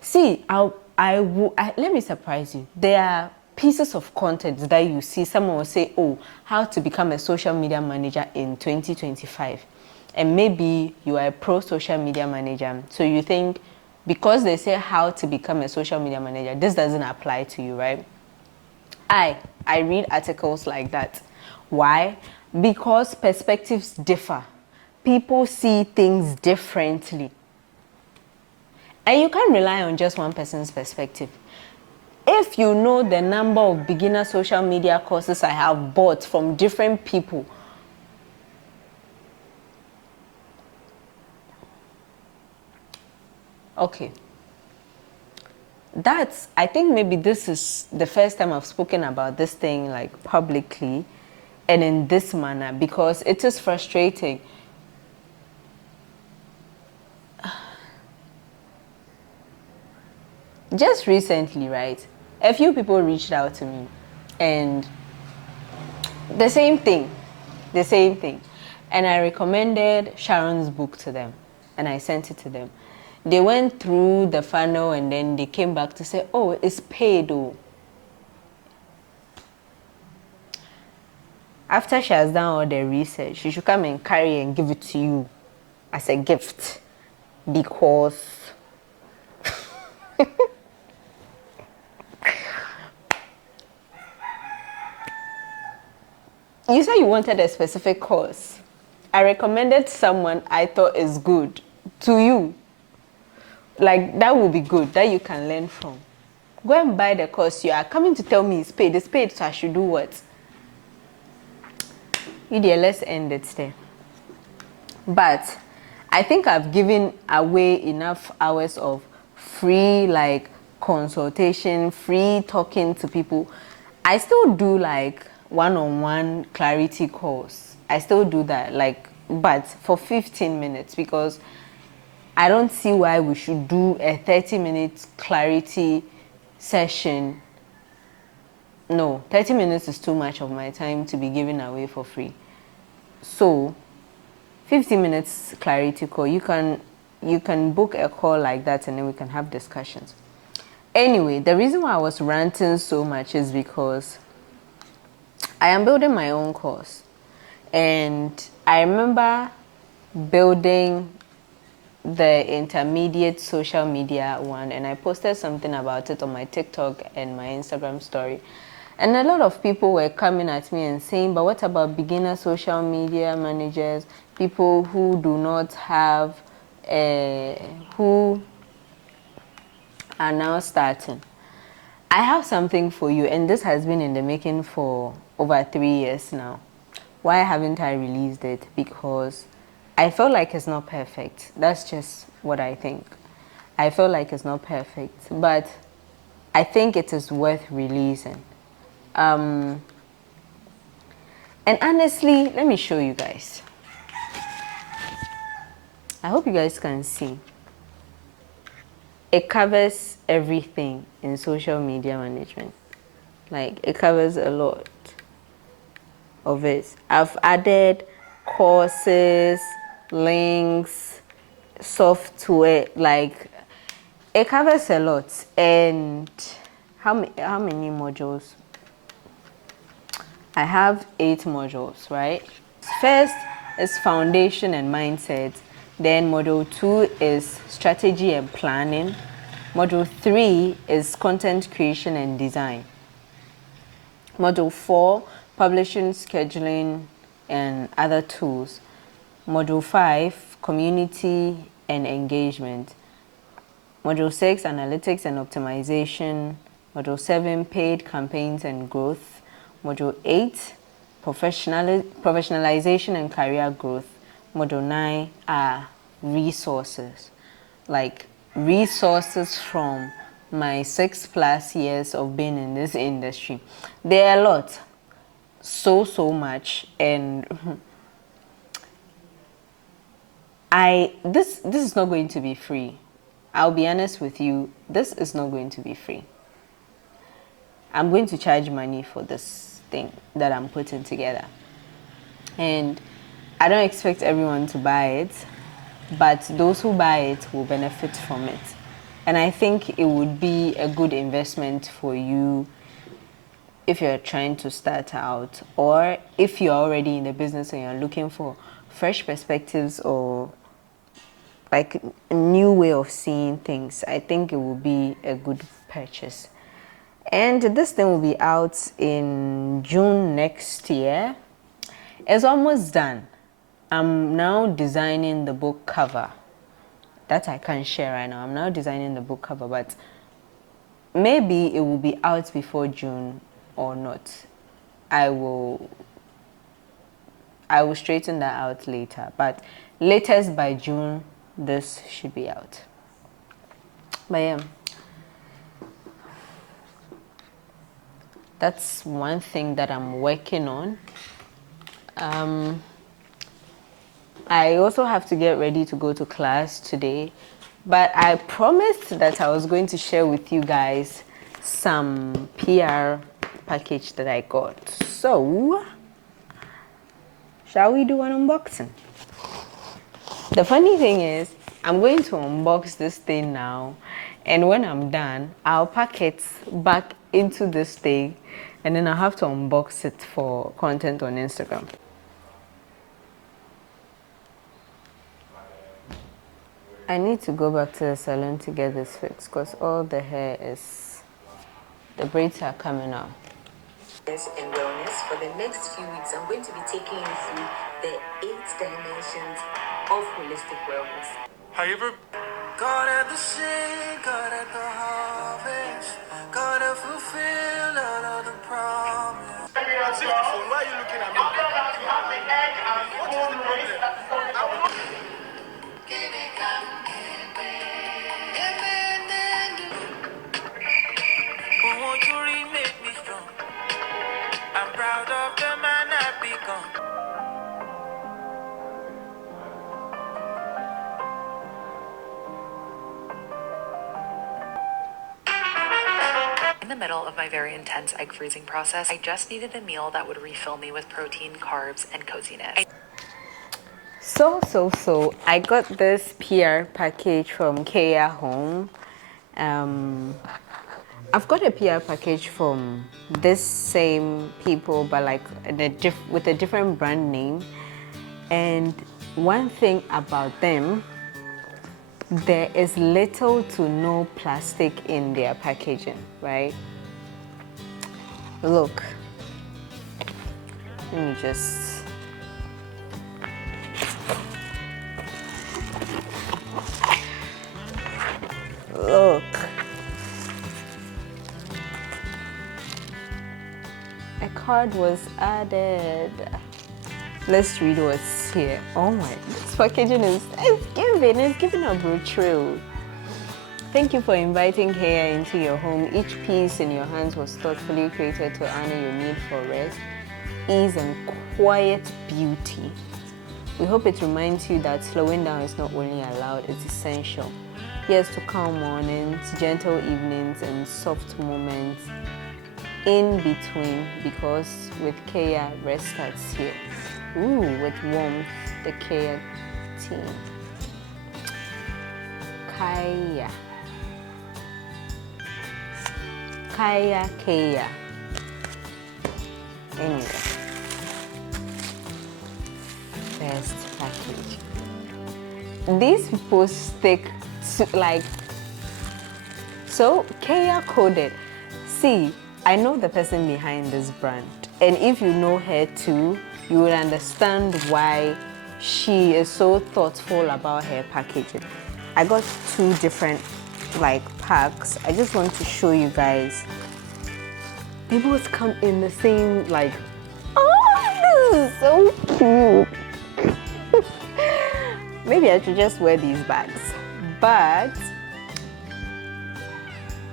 See, let me surprise you. There are pieces of content that you see. Someone will say, oh, how to become a social media manager in 2025. And maybe you are a pro social media manager. So you think, because they say how to become a social media manager, this doesn't apply to you, right? I read articles like that. Why? Because perspectives differ. People see things differently. And you can't rely on just one person's perspective. If you know the number of beginner social media courses I have bought from different people, okay. I think maybe this is the first time I've spoken about this thing publicly and in this manner, because it is frustrating. Just recently, right, a few people reached out to me and the same thing. And I recommended Sharon's book to them and I sent it to them. They went through the funnel and then they came back to say, oh, it's paid though. After she has done all the research, she should come and carry and give it to you as a gift, because you said you wanted a specific course. I recommended someone I thought is good to you. That would be good, that you can learn from. Go and buy the course. You are coming to tell me it's paid. It's paid, so I should do what? Lydia, let's end it there. But I think I've given away enough hours of free like consultation, free talking to people. I still do like one-on-one clarity calls. I still do that, like, but for 15 minutes, because I don't see why we should do a 30-minute clarity session. No, 30 minutes is too much of my time to be given away for free. So 15 minutes clarity call, you can book a call like that and then we can have discussions. Anyway, the reason why I was ranting so much is because I am building my own course, and I remember building the intermediate social media one, and I posted something about it on my TikTok and my Instagram story. And a lot of people were coming at me and saying, but what about beginner social media managers, people who do not have, who are now starting? I have something for you, and this has been in the making for over 3 years now. Why haven't I released it? Because I feel like it's not perfect. That's just what I think. I feel like it's not perfect, but I think it is worth releasing. And honestly, let me show you guys. I hope you guys can see. It covers everything in social media management. Like, it covers a lot of it. I've added courses, links, software, like, it covers a lot. And how many modules? I have 8 modules, right? First is foundation and mindset. Then module 2 is strategy and planning. Module 3 is content creation and design. Module 4, publishing, scheduling, and other tools. Module 5, community and engagement. Module 6, analytics and optimization. Module 7, paid campaigns and growth. Module 8, professionalization and career growth. Module 9 are resources. Like, resources from my 6+ years of being in this industry. There are a lot. So much. And this is not going to be free. I'll be honest with you, this is not going to be free. I'm going to charge money for this thing that I'm putting together. And I don't expect everyone to buy it, but those who buy it will benefit from it. And I think it would be a good investment for you if you're trying to start out, or if you're already in the business and you're looking for fresh perspectives or like a new way of seeing things. I think it will be a good purchase. And this thing will be out in June next year. It's almost done. I'm now designing the book cover. That I can't share right now. I'm now designing the book cover, but maybe it will be out before June or not. I will straighten that out later, but latest by June, this should be out. But yeah, that's one thing that I'm working on. I also have to get ready to go to class today, but I promised that I was going to share with you guys some PR package that I got. So, shall we do an unboxing? The funny thing is, I'm going to unbox this thing now, and when I'm done, I'll pack it back into this thing, and then I'll have to unbox it for content on Instagram. I need to go back to the salon to get this fixed because all the hair is, the braids are coming out. And wellness. For the next few weeks, I'm going to be taking you through the 8 dimensions of holistic wellness. However, God at the sea, God at the harvest, God to fulfill all of the promise. Why are you looking at me? What is the problem? middle of my very intense egg freezing process. I just needed a meal that would refill me with protein, carbs, and coziness. So, I got this PR package from Kea Home. I've got a PR package from this same people, but like with a different brand name. And one thing about them, there is little to no plastic in their packaging, right? Look, let me just... Look. A card was added. Let's read what's here. Oh my, this packaging it's giving a brochure. Thank you for inviting Kea into your home. Each piece in your hands was thoughtfully created to honor your need for rest, ease, and quiet beauty. We hope it reminds you that slowing down is not only allowed, it's essential. Here's to calm mornings, gentle evenings, and soft moments in between, because with Kea, rest starts here. Ooh, with warmth, the Kea team. Kea. Anyway, best package. These people stick to like, so Kea coded. See, I know the person behind this brand, and if you know her too, you will understand why she is so thoughtful about her packaging. I got 2 different like packs. I just want to show you guys. They both come in the same like, oh, this is so cute. Maybe I should just wear these bags, but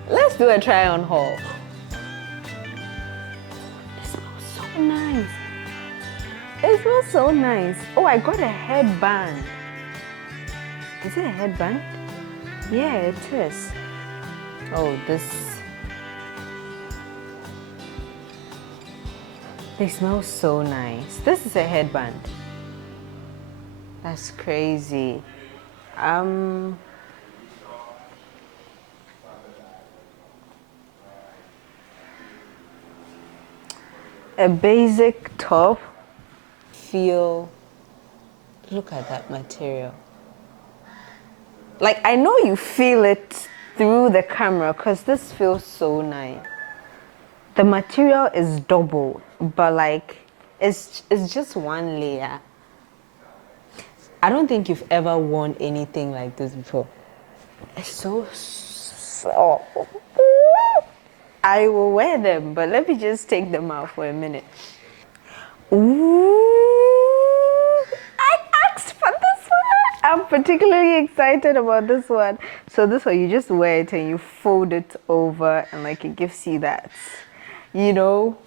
let's do a try on haul. It smells so nice. It smells so nice. Oh, I got a headband. Is it a headband? Yeah, it is. Oh, they smell so nice. This is a headband. That's crazy. A basic top. Look at that material. Like, I know you feel it through the camera because this feels so nice. The material is double, but like, it's just one layer. I don't think you've ever worn anything like this before. It's so soft. I will wear them, but let me just take them out for a minute. Ooh, I asked for this one. I'm particularly excited about this one. So this one, you just wear it and you fold it over, and like it gives you that, you know,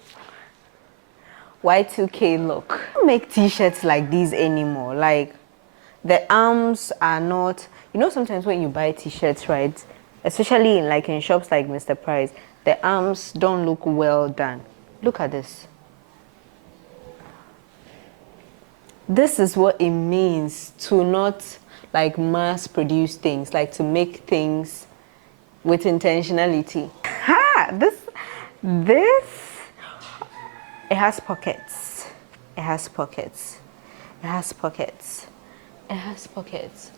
Y2K look. I don't make t-shirts like these anymore. Like, the arms are not, you know, sometimes when you buy t-shirts, right, especially in shops like Mr. Price, the arms don't look well done. Look at this. This is what it means to not like mass produce things, like to make things with intentionality. This, it has pockets. It has pockets. It has pockets. It has pockets.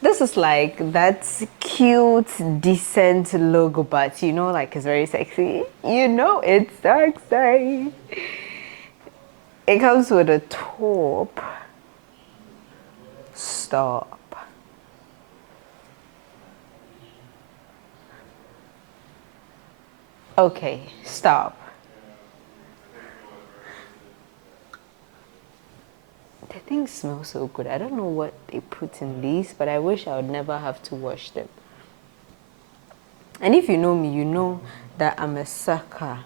This is like that cute, decent logo, but you know, like it's very sexy. You know, it's sexy. It comes with a top. Stop. Okay, stop. The things smell so good. I don't know what they put in these, but I wish I would never have to wash them. And if you know me, you know that I'm a sucker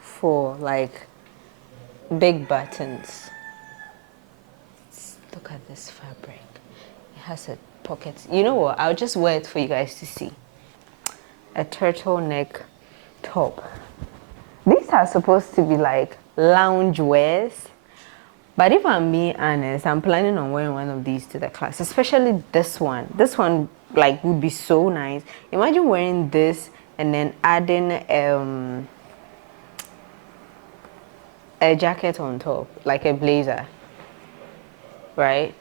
for like big buttons. Look at this fabric. It has a pocket. You know what? I'll just wear it for you guys to see. A turtleneck top. These are supposed to be like lounge wears. But if I'm being honest, I'm planning on wearing one of these to the class, especially this one. This one like would be so nice. Imagine wearing this and then adding a jacket on top, like a blazer, right?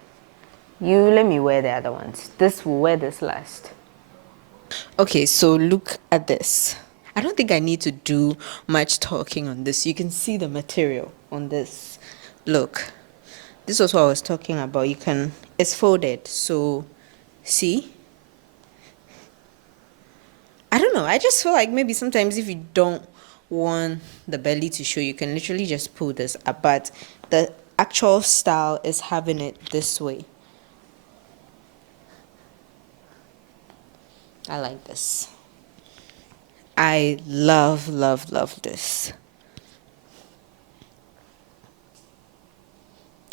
You let me wear the other ones. This will wear this last. Okay, so look at this. I don't think I need to do much talking on this. You can see the material on this. Look, this was what I was talking about. It's folded. So, see? I don't know. I just feel like maybe sometimes if you don't want the belly to show, you can literally just pull this up. But the actual style is having it this way. I like this. I love, love, love this.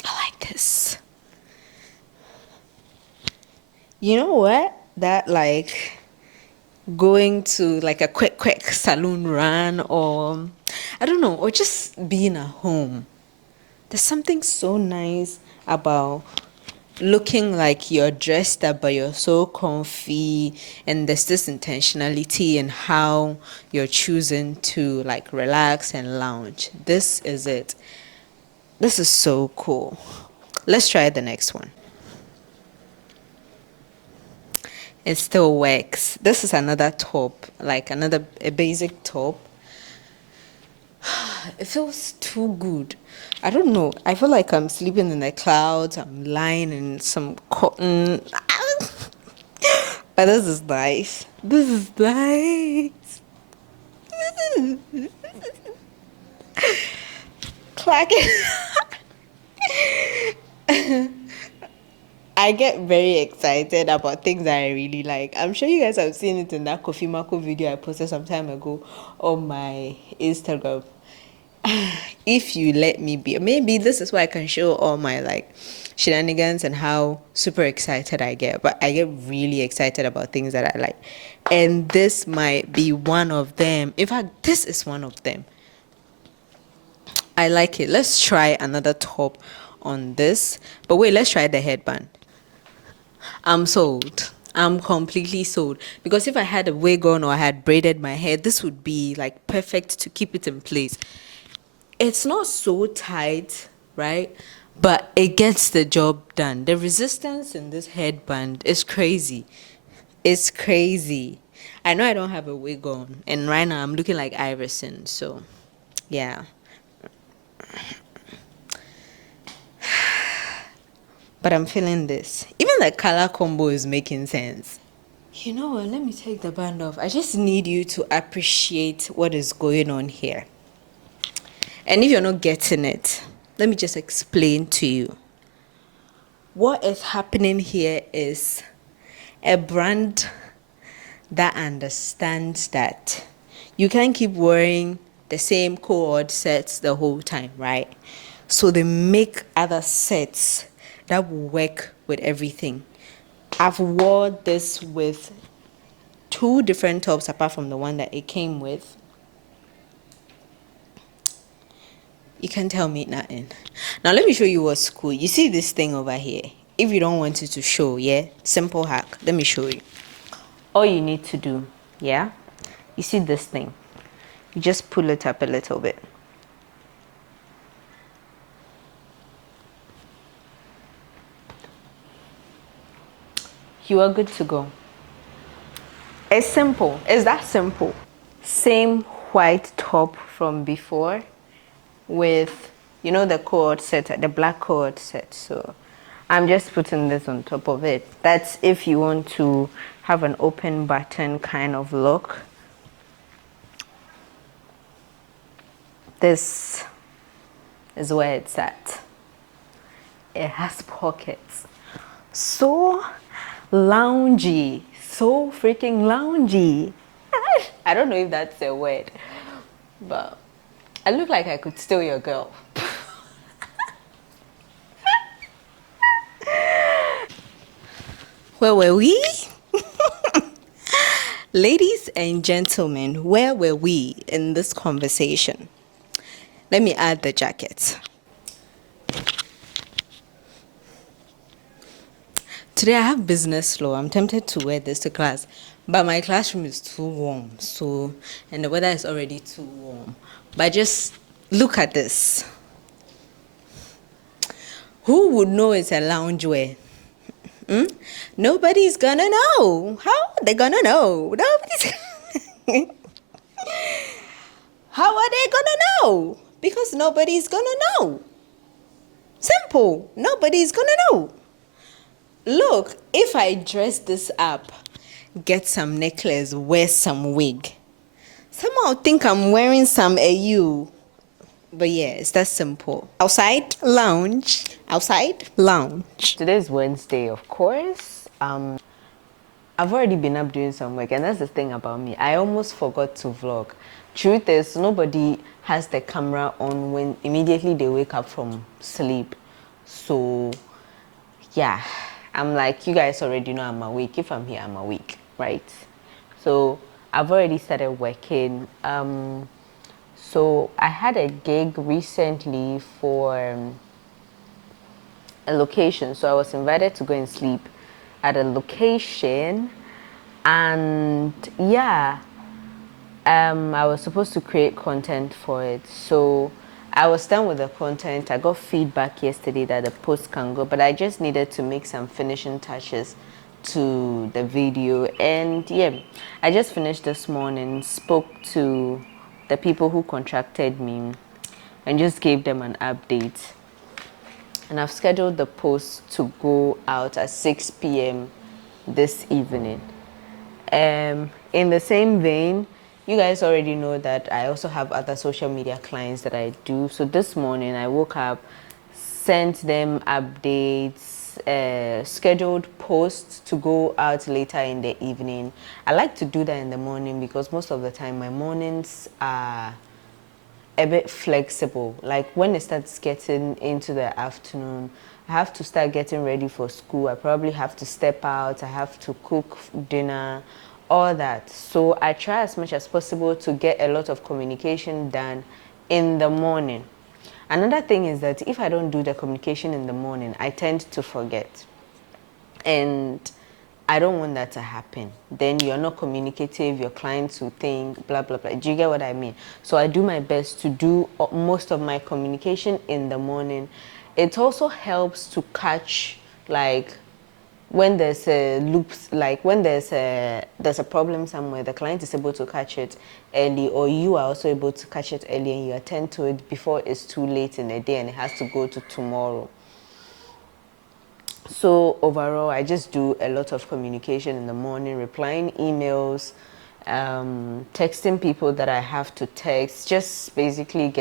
I like this. You know what? That like going to like a quick saloon run, or I don't know, or just being at home. There's something so nice about looking like you're dressed up but you're so comfy, and there's this intentionality in how you're choosing to like relax and lounge. This is it. This is so cool. Let's try the next one. It still works. This is another top, like a basic top. It feels too good. I don't know. I feel like I'm sleeping in the clouds. I'm lying in some cotton. But this is nice. This is nice. Clacking. I get very excited about things that I really like. I'm sure you guys have seen it in that Kofi Mako video I posted some time ago on my Instagram. If you let me be, maybe this is why I can show all my like shenanigans and how super excited I get. But I get really excited about things that I like. And this might be one of them. In fact, this is one of them. I like it. Let's try another top on this. But wait, let's try the headband. I'm sold. I'm completely sold. Because if I had a wig on or I had braided my hair, this would be like perfect to keep it in place. It's not so tight, right? But it gets the job done. The resistance in this headband is crazy. It's crazy. I know I don't have a wig on, and right now I'm looking like Iverson, so yeah. But I'm feeling this. Even the color combo is making sense. You know what? Let me take the band off. I just need you to appreciate what is going on here. And if you're not getting it, let me just explain to you. What is happening here is a brand that understands that you can't keep wearing the same cord sets the whole time, right? So they make other sets that will work with everything. I've worn this with 2 different tops apart from the one that it came with. You can't tell me nothing. Now let me show you what's cool. You see this thing over here? If you don't want it to show, yeah? Simple hack. Let me show you. All you need to do, yeah? You see this thing? You just pull it up a little bit. You are good to go. It's simple. It's that simple. Same white top from before with, you know, the cord set, the black cord set. So I'm just putting this on top of it. That's if you want to have an open button kind of look. This is where it's at. It has pockets. So loungy. So freaking loungy. I don't know if that's a word, but I look like I could steal your girl. Where were we? Ladies and gentlemen, where were we in this conversation? Let me add the jacket. Today I have business law. I'm tempted to wear this to class, but my classroom is too warm, and the weather is already too warm. But just look at this. Who would know it's a loungewear? Nobody's gonna know. How are they gonna know? How are they gonna know? Because nobody's gonna know. Simple. Nobody's gonna know. Look, if I dress this up, get some necklace, wear some wig, someone will think I'm wearing some AU. But yeah, it's that simple. Outside, lounge. Outside, lounge. Today's Wednesday, of course. I've already been up doing some work, and that's the thing about me. I almost forgot to vlog. Truth is, nobody has the camera on when immediately they wake up from sleep. So, yeah, I'm like, you guys already know I'm awake. If I'm here, I'm awake, right? So, I've already started working. So, I had a gig recently for a location. So I was invited to go and sleep at a location, and yeah, I was supposed to create content for it. So I was done with the content. I got feedback yesterday that the post can go, but I just needed to make some finishing touches to the video. And yeah, I just finished this morning, spoke to the people who contracted me, and just gave them an update. And I've scheduled the post to go out at 6 p.m. this evening. In the same vein, you guys already know that I also have other social media clients that I do. So this morning I woke up, sent them updates, scheduled posts to go out later in the evening. I like to do that in the morning because most of the time my mornings are a bit flexible. Like when it starts getting into the afternoon, I have to start getting ready for school. I probably have to step out. I have to cook dinner, all that. So I try as much as possible to get a lot of communication done in the morning. Another thing is that if I don't do the communication in the morning, I tend to forget. And I don't want that to happen. Then you're not communicative, your clients will think, blah, blah, blah. Do you get what I mean? So I do my best to do most of my communication in the morning. It also helps to catch, like, when there's a loops, like when there's a problem somewhere, the client is able to catch it early, or you are also able to catch it early, and you attend to it before it's too late in the day and it has to go to tomorrow. So overall, I just do a lot of communication in the morning, replying emails, texting people that I have to text, just basically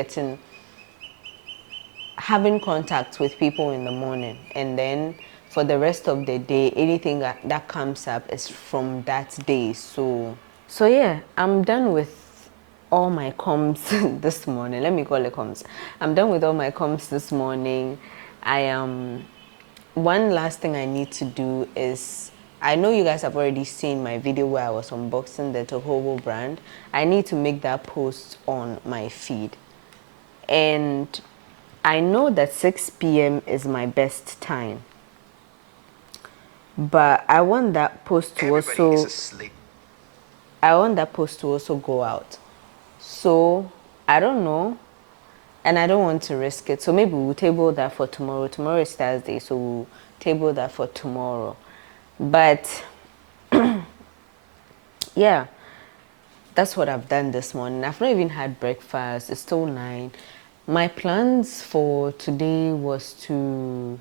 having contact with people in the morning. And then for the rest of the day, anything that comes up is from that day. So yeah, I'm done with all my comms this morning. Let me call it comms. I'm done with all my comms this morning. I am. One last thing I need to do is, I know you guys have already seen my video where I was unboxing the Tohobo brand. I need to make that post on my feed. And I know that 6 p.m. is my best time. But I want that post to also go out. So I don't know, and I don't want to risk it. So maybe we'll table that for tomorrow. Tomorrow is Thursday, so we'll table that for tomorrow. But yeah, that's what I've done this morning. I've not even had breakfast. It's still 9. My plans for today was to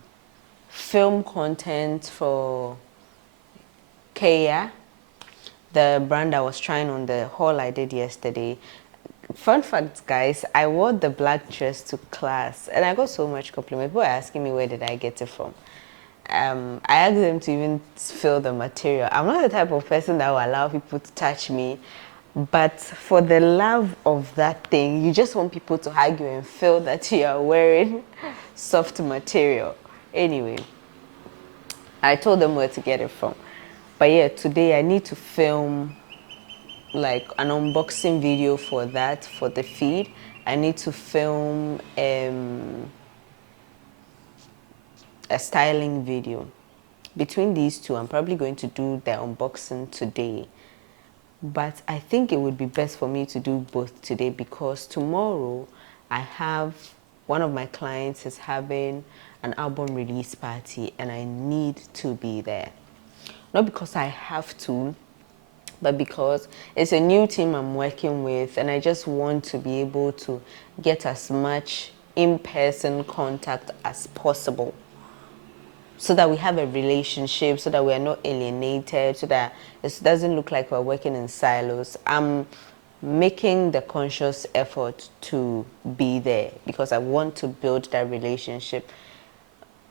film content for Kea, the brand I was trying on the haul I did yesterday. Fun fact, guys, I wore the black dress to class and I got so much compliment. People are asking me where did I get it from. I asked them to even feel the material. I'm not the type of person that will allow people to touch me, but for the love of that thing, you just want people to hug you and feel that you are wearing soft material. Anyway, I told them where to get it from. But yeah, today I need to film like an unboxing video for that, for the feed. I need to film a styling video. Between these two, I'm probably going to do the unboxing today. But I think it would be best for me to do both today, because tomorrow I have one of my clients is having an album release party and I need to be there. Not because I have to, but because it's a new team I'm working with and I just want to be able to get as much in-person contact as possible, so that we have a relationship, so that we are not alienated, so that it doesn't look like we're working in silos. I'm making the conscious effort to be there because I want to build that relationship,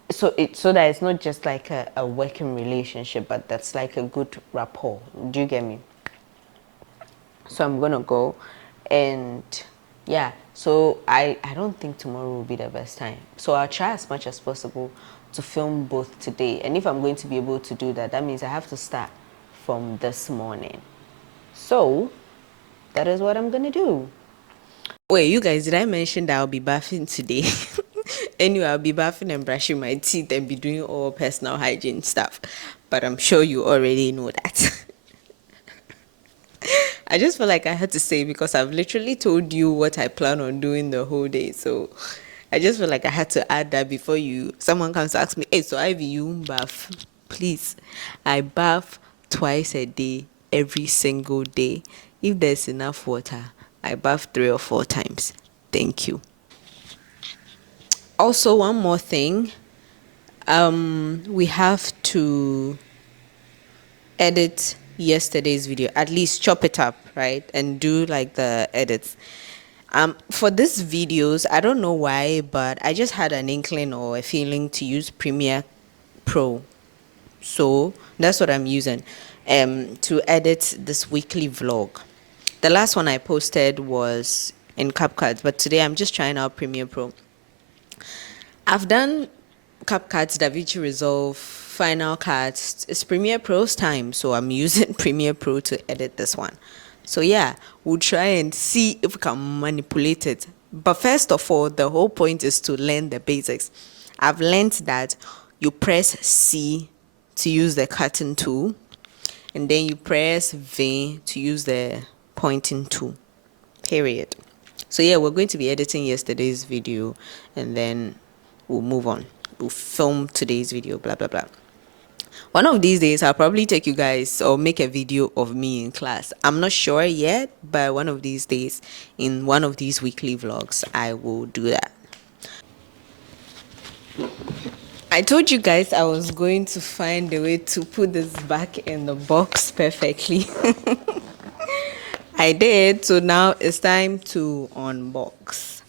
so that it's not just like a working relationship, but that's like a good rapport. Do you get me? So I'm gonna go, and yeah, so I don't think tomorrow will be the best time, so I'll try as much as possible to film both today. And if I'm going to be able to do that, that means I have to start from this morning. So that is what I'm gonna do. Wait, you guys, did I mention that I'll be bathing today? Anyway, I'll be bathing and brushing my teeth and be doing all personal hygiene stuff, but I'm sure you already know that. I just feel like I had to say, because I've literally told you what I plan on doing the whole day. So I just feel like I had to add that before someone comes to ask me, hey, so Ivy, you bath? Please, I bath twice a day, every single day. If there's enough water, I bath 3 or 4 times. Thank you. Also, one more thing. We have to edit yesterday's video, at least chop it up, right, and do like the edits. For these videos, I don't know why, but I just had an inkling or a feeling to use Premiere Pro, so that's what I'm using to edit this weekly vlog. The last one I posted was in CapCut, but today I'm just trying out Premiere Pro. I've done CapCut, DaVinci Resolve, Final Cut. It's Premiere Pro's time, so I'm using Premiere Pro to edit this one. So yeah, we'll try and see if we can manipulate it. But first of all, the whole point is to learn the basics. I've learned that you press C to use the cutting tool, and then you press V to use the pointing tool, period. So yeah, we're going to be editing yesterday's video, and then we'll move on. We'll film today's video, blah blah blah. One of these days I'll probably take you guys or make a video of me in class. I'm not sure yet, but one of these days in one of these weekly vlogs I will do that. I told you guys I was going to find a way to put this back in the box perfectly. I did, so now it's time to unbox.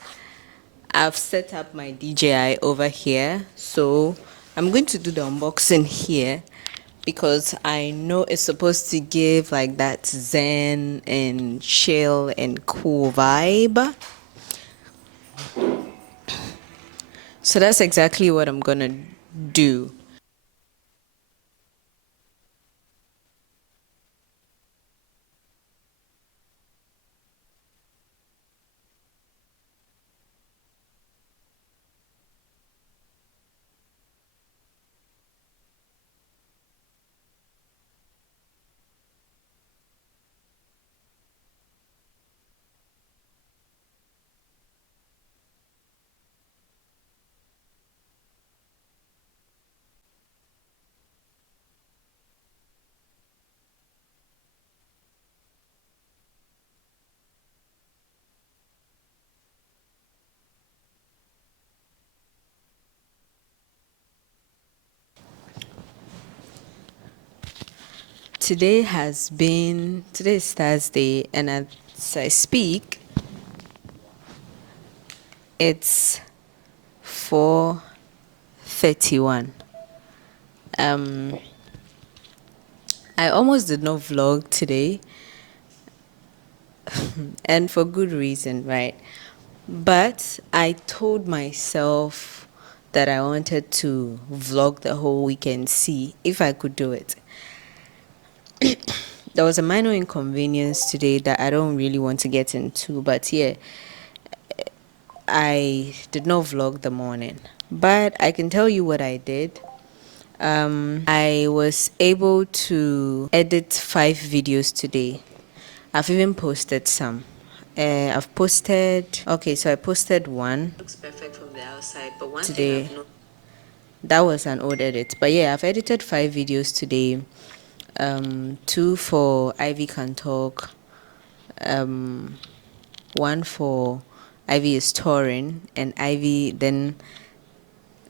I've set up my DJI over here, so I'm going to do the unboxing here because I know it's supposed to give like that zen and chill and cool vibe. So that's exactly what I'm gonna do. Today is Thursday, and as I speak, it's 4:31. I almost did not vlog today, and for good reason, right? But I told myself that I wanted to vlog the whole weekend, see if I could do it. There was a minor inconvenience today that I don't really want to get into, but yeah, I did not vlog the morning. But I can tell you what I did. I was able to edit 5 videos today. I've even posted some. So I posted one. Looks perfect from the outside, but one today. thing I've noticed. That was an old edit. But yeah, I've edited 5 videos today. 2 for Ivy Can Talk. 1 for Ivy is touring, and Ivy then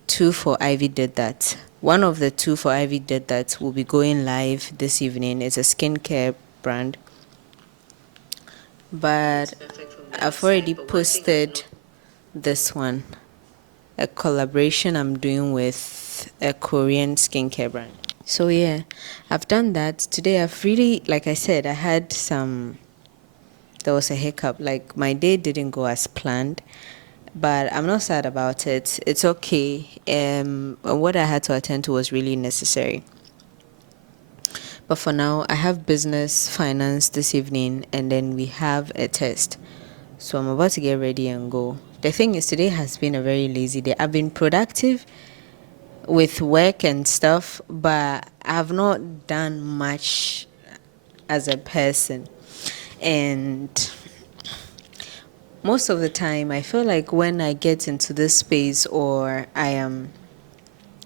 2 for Ivy Did That. One of the 2 for Ivy Did That will be going live this evening. It's a skincare brand. But I've already posted this one, a collaboration I'm doing with a Korean skincare brand. So yeah, I've done that. Today I've really, like I said, there was a hiccup. Like my day didn't go as planned, but I'm not sad about it. It's okay. What I had to attend to was really necessary. But for now, I have business, finance this evening, and then we have a test. So I'm about to get ready and go. The thing is, today has been a very lazy day. I've been productive with work and stuff, but I have not done much as a person. And most of the time, I feel like when I get into this space, or I am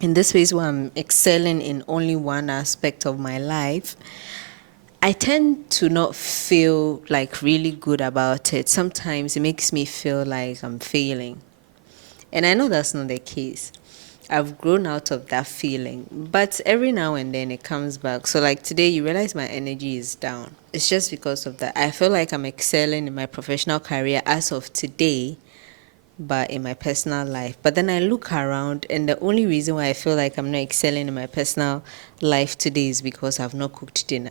in this space where I'm excelling in only one aspect of my life, I tend to not feel like really good about it. Sometimes it makes me feel like I'm failing. And I know that's not the case. I've grown out of that feeling. But every now and then it comes back. So like today you realize my energy is down. It's just because of that. I feel like I'm excelling in my professional career as of today, but in my personal life. But then I look around, and the only reason why I feel like I'm not excelling in my personal life today is because I've not cooked dinner.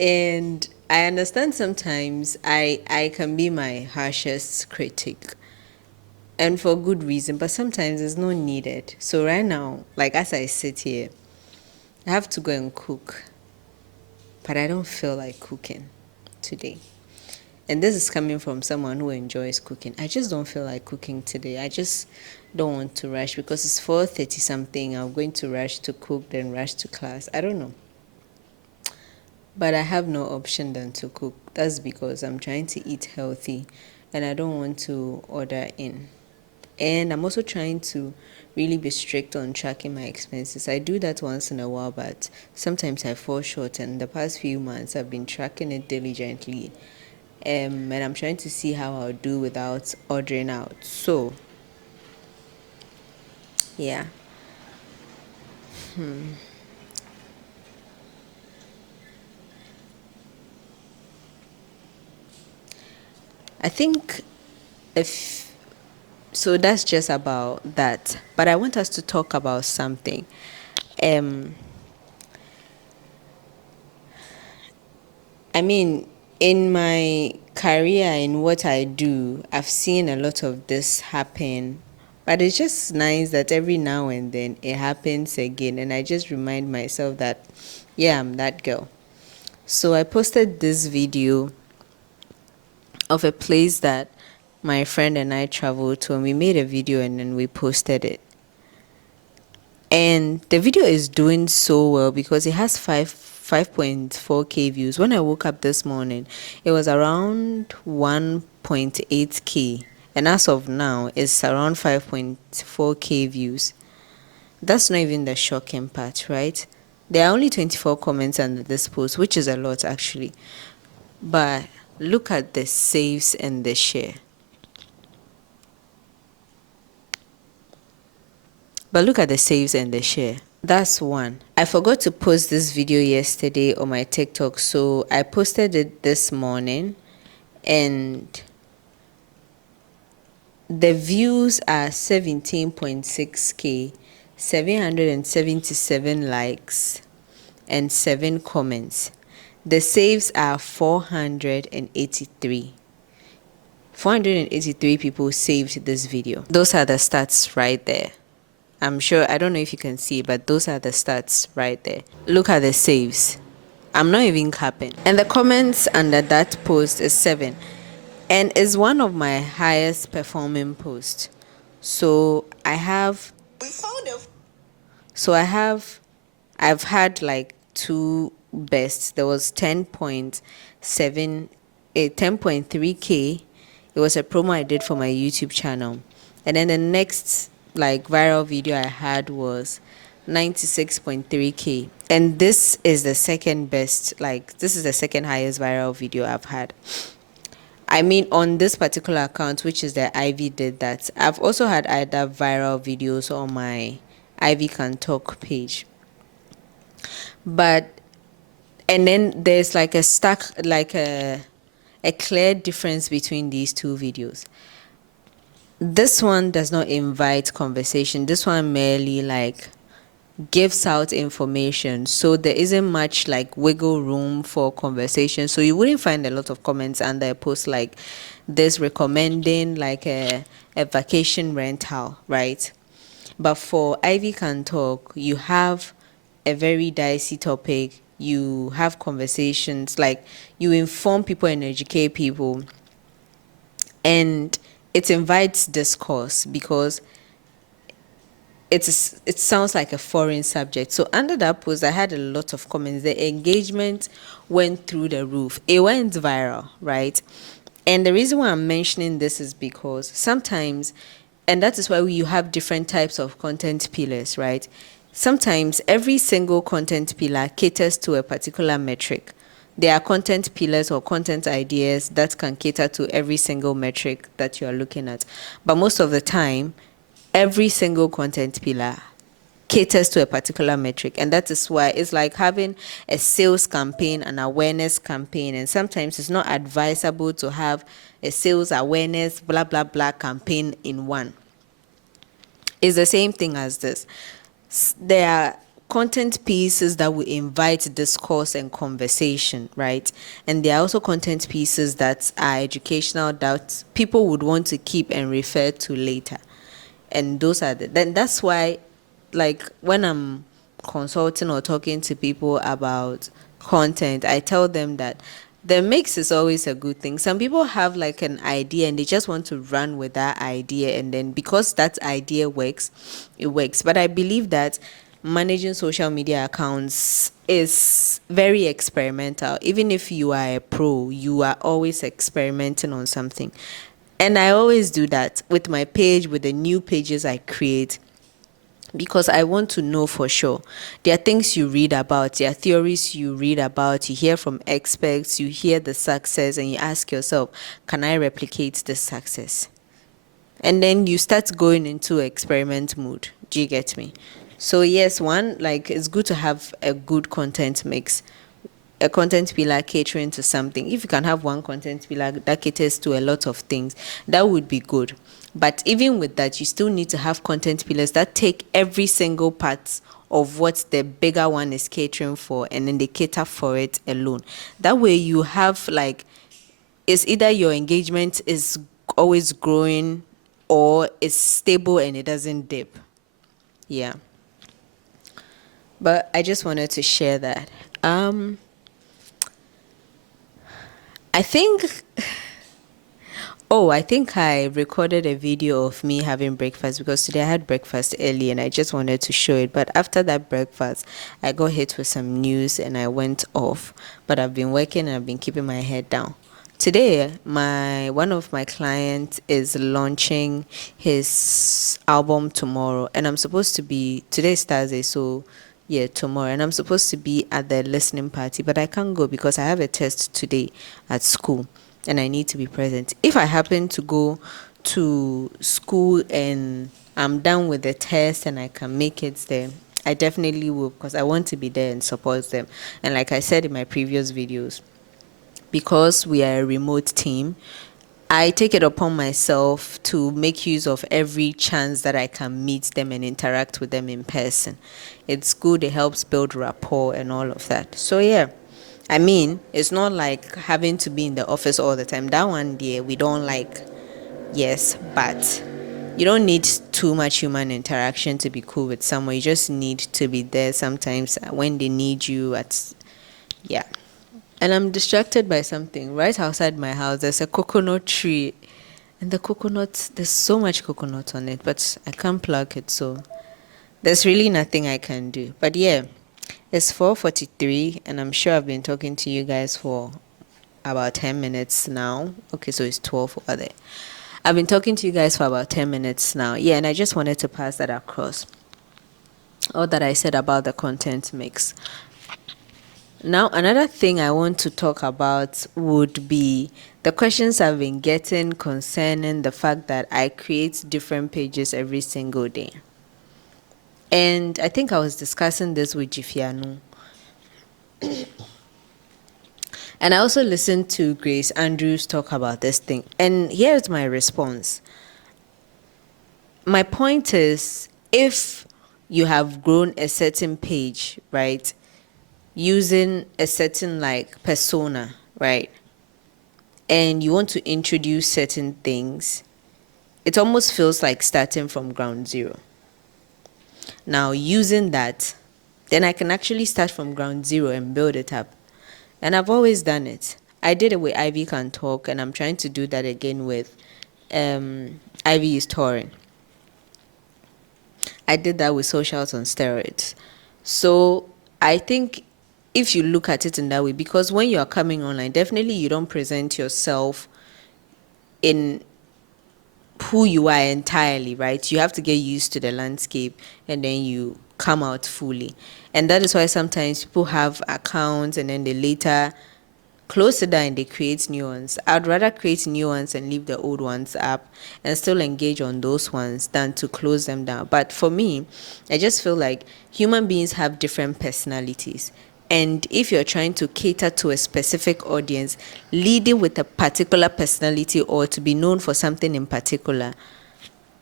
And I understand sometimes I can be my harshest critic, and for good reason, but sometimes it's not needed. So right now, like as I sit here, I have to go and cook, but I don't feel like cooking today. And this is coming from someone who enjoys cooking. I just don't feel like cooking today. I just don't want to rush because it's 4:30 something. I'm going to rush to cook, then rush to class. I don't know. But I have no option than to cook. That's because I'm trying to eat healthy and I don't want to order in. And I'm also trying to really be strict on tracking my expenses. I do that once in a while, but sometimes I fall short. And the past few months, I've been tracking it diligently. And I'm trying to see how I'll do without ordering out. So, yeah. I think if so, that's just about that. But I want us to talk about something. I mean, in my career, in what I do, I've seen a lot of this happen. But it's just nice that every now and then it happens again. And I just remind myself that, yeah, I'm that girl. So I posted this video of a place that my friend and I traveled to, and we made a video and then we posted it. And the video is doing so well because it has 5.4k views. When I woke up this morning, it was around 1.8k, and as of now it's around 5.4k views. That's not even the shocking part, right? There are only 24 comments under this post, which is a lot actually. But look at the saves and the share. But look at the saves and the share. That's one. I forgot to post this video yesterday on my TikTok, so I posted it this morning, and the views are 17.6k, 777 likes, and 7 comments. The saves are 483. 483 people saved this video. Those are the stats right there. I'm sure, I don't know if you can see, but those are the stats right there. Look at the saves. I'm not even capping. And the comments under that post is 7. And is one of my highest performing posts. So I have So I've had like two bests. There was 10.7, 10.3K. It was a promo I did for my YouTube channel. And then the next like viral video I had was 96.3K. And this is the second best, like this is the second highest viral video I've had. I mean, on this particular account, which is the Ivy did that. I've also had other viral videos on my Ivy Can Talk page. But, and then there's like a a clear difference between these two videos. This one does not invite conversation. This one merely like gives out information, so there isn't much like wiggle room for conversation, so you wouldn't find a lot of comments under a post like this recommending like a vacation rental, right? But for Ivy Can Talk, you have a very dicey topic, you have conversations, like you inform people and educate people, and it invites discourse because it sounds like a foreign subject. So under that post, I had a lot of comments. The engagement went through the roof. It went viral, right? And the reason why I'm mentioning this is because sometimes, and that is why you have different types of content pillars, right? Sometimes every single content pillar caters to a particular metric. There are content pillars or content ideas that can cater to every single metric that you are looking at. But most of the time, every single content pillar caters to a particular metric, and that is why it's like having a sales campaign, an awareness campaign, and sometimes it's not advisable to have a sales awareness blah blah blah campaign in one. It's the same thing as this. There are content pieces that will invite discourse and conversation, right? And there are also content pieces that are educational that people would want to keep and refer to later. And those are then that's why, like, when I'm consulting or talking to people about content, I tell them that the mix is always a good thing. Some people have like an idea and they just want to run with that idea, and then because that idea works, it works. But I believe that managing social media accounts is very experimental. Even if you are a pro, you are always experimenting on something. And I always do that with my page, with the new pages I create, because I want to know for sure. There are things you read about, there are theories you read about, you hear from experts, you hear the success, and you ask yourself, can I replicate this success? And then you start going into experiment mode. Do you get me? So yes, one, like, it's good to have a good content mix, a content pillar catering to something. If you can have one content pillar that caters to a lot of things, that would be good. But even with that, you still need to have content pillars that take every single part of what the bigger one is catering for, and then they cater for it alone. That way you have like, it's either your engagement is always growing or it's stable and it doesn't dip. Yeah. But I just wanted to share that. I think, oh, I think I recorded a video of me having breakfast because today I had breakfast early and I just wanted to show it. But after that breakfast, I got hit with some news and I went off. But I've been working and I've been keeping my head down. Today, one of my clients is launching his album tomorrow, and I'm supposed to be, today's Thursday, so yeah, tomorrow, and I'm supposed to be at the listening party, but I can't go because I have a test today at school and I need to be present. If I happen to go to school and I'm done with the test and I can make it there, I definitely will, because I want to be there and support them. And like I said in my previous videos, because we are a remote team, I take it upon myself to make use of every chance that I can meet them and interact with them in person. It's good, it helps build rapport and all of that. So yeah, I mean, it's not like having to be in the office all the time. That one, yeah, we don't like, yes, but you don't need too much human interaction to be cool with someone. You just need to be there sometimes when they need you yeah. And I'm distracted by something. Right outside my house, there's a coconut tree. And the coconut, there's so much coconut on it, but I can't pluck it, so there's really nothing I can do. But yeah, it's 4:43, and I'm sure I've been talking to you guys for about 10 minutes now. Okay, so it's 12 over there. I've been talking to you guys for about 10 minutes now. Yeah, and I just wanted to pass that across. All that I said about the content mix. Now, another thing I want to talk about would be the questions I've been getting concerning the fact that I create different pages every single day. And I think I was discussing this with Jifianu. And I also listened to Grace Andrews talk about this thing. And here's my response. My point is, if you have grown a certain page, right, using a certain like persona, right, and you want to introduce certain things, it almost feels like starting from ground zero. Now, using that, then I can actually start from ground zero and build it up. And I've always done it. I did it with Ivy Can Talk, and I'm trying to do that again with Ivy is Touring. I did that with Socials on Steroids. So I think if you look at it in that way, because when you are coming online, definitely you don't present yourself in who you are entirely, right? You have to get used to the landscape and then you come out fully. And that is why sometimes people have accounts and then they later close it down and they create new ones. I'd rather create new ones and leave the old ones up and still engage on those ones than to close them down. But for me, I just feel like human beings have different personalities. And if you're trying to cater to a specific audience, leading with a particular personality or to be known for something in particular,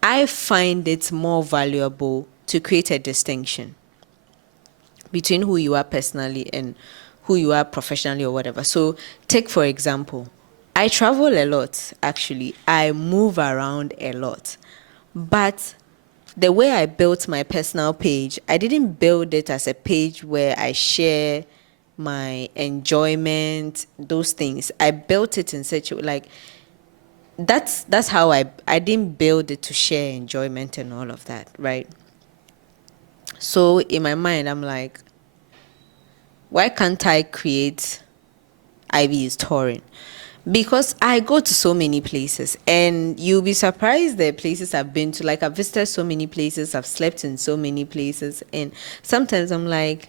I find it more valuable to create a distinction between who you are personally and who you are professionally or whatever. So take for example, I travel a lot, actually. I move around a lot. But the way I built my personal page, I didn't build it as a page where I share my enjoyment, those things. I built it in such a like that's how I didn't build it to share enjoyment and all of that, right? So in my mind, I'm like, why can't I create Ivy is touring? Because I go to so many places and you'll be surprised the places I've been to. Like, I've visited so many places, I've slept in so many places, and sometimes I'm like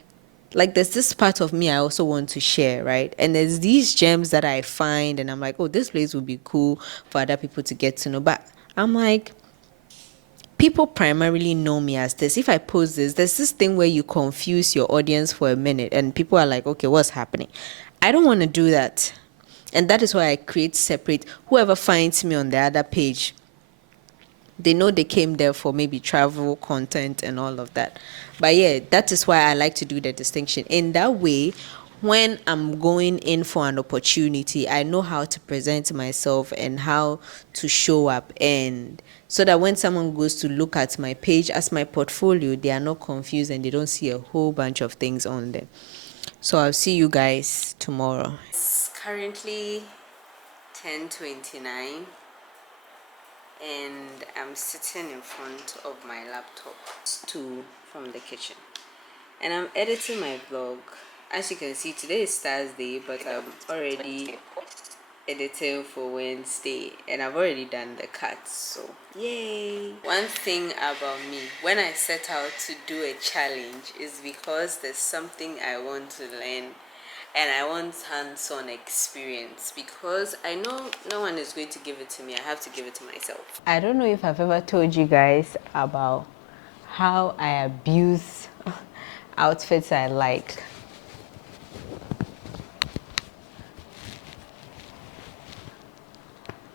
there's this part of me I also want to share, right? And there's these gems that I find and I'm like, oh, this place would be cool for other people to get to know. But I'm like, people primarily know me as this. If I post this, there's this thing where you confuse your audience for a minute and people are like, okay, what's happening? I don't want to do that. And that is why I create separate. Whoever finds me on the other page, they know they came there for maybe travel content and all of that. But yeah, that is why I like to do the distinction. In that way, when I'm going in for an opportunity, I know how to present myself and how to show up, and so that when someone goes to look at my page as my portfolio, they are not confused and they don't see a whole bunch of things on there. So I'll see you guys tomorrow. It's currently 10:29 and I'm sitting in front of my laptop, stool from the kitchen, and I'm editing my vlog. As you can see, today is Thursday, but I'm already editing for Wednesday and I've already done the cuts, so yay. One thing about me, when I set out to do a challenge, is because there's something I want to learn and I want hands-on experience, because I know no one is going to give it to me. I have to give it to myself. I don't know if I've ever told you guys about how I abuse outfits I like.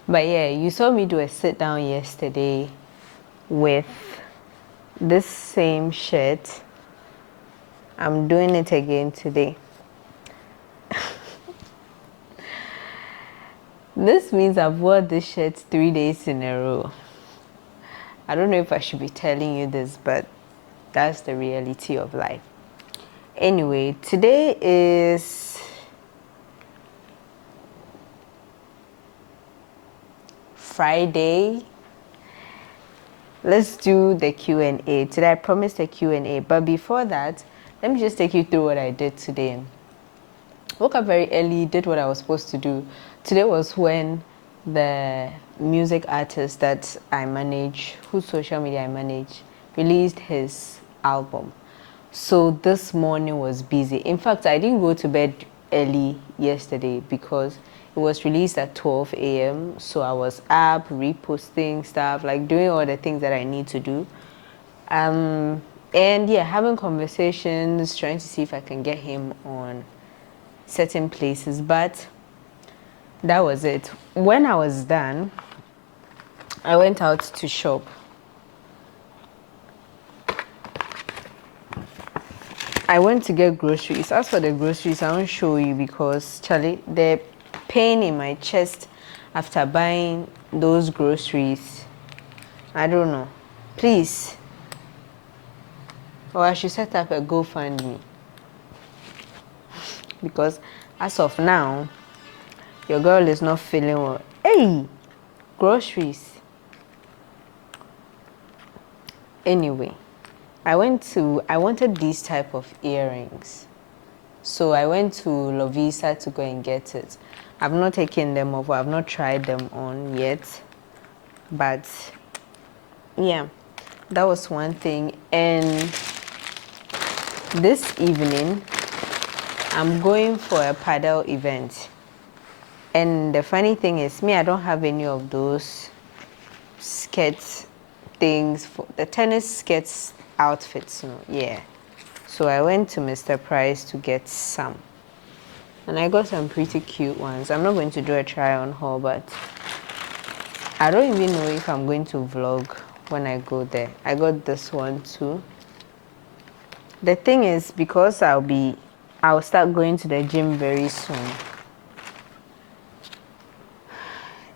But yeah, you saw me do a sit down yesterday with this same shirt. I'm doing it again today. This means I've worn this shirt 3 days in a row. I don't know if I should be telling you this, but that's the reality of life. Anyway, today is Friday. Let's do the Q&A. Today I promised a Q&A, but before that, let me just take you through what I did today. Woke up very early, did what I was supposed to do. Today was when the music artist that I manage, whose social media I manage, released his album. So this morning was busy. In fact, I didn't go to bed early yesterday because it was released at 12 a.m. So I was up, reposting stuff, like doing all the things that I need to do. And yeah, having conversations, trying to see if I can get him on certain places, but that was it. When I was done, I went out to shop. I went to get groceries. As for the groceries, I won't show you because, Charlie, the pain in my chest after buying those groceries, I don't know. Please, or I should set up a GoFundMe because as of now, your girl is not feeling well. Hey, groceries. Anyway, I wanted these type of earrings. So I went to Lovisa to go and get it. I've not taken them off, I've not tried them on yet. But yeah, that was one thing. And this evening, I'm going for a paddle event. And the funny thing is, I don't have any of those skirts things, for the tennis skirts outfits, yeah. So I went to Mr. Price to get some. And I got some pretty cute ones. I'm not going to do a try on haul, but I don't even know if I'm going to vlog when I go there. I got this one too. The thing is, because I'll start going to the gym very soon.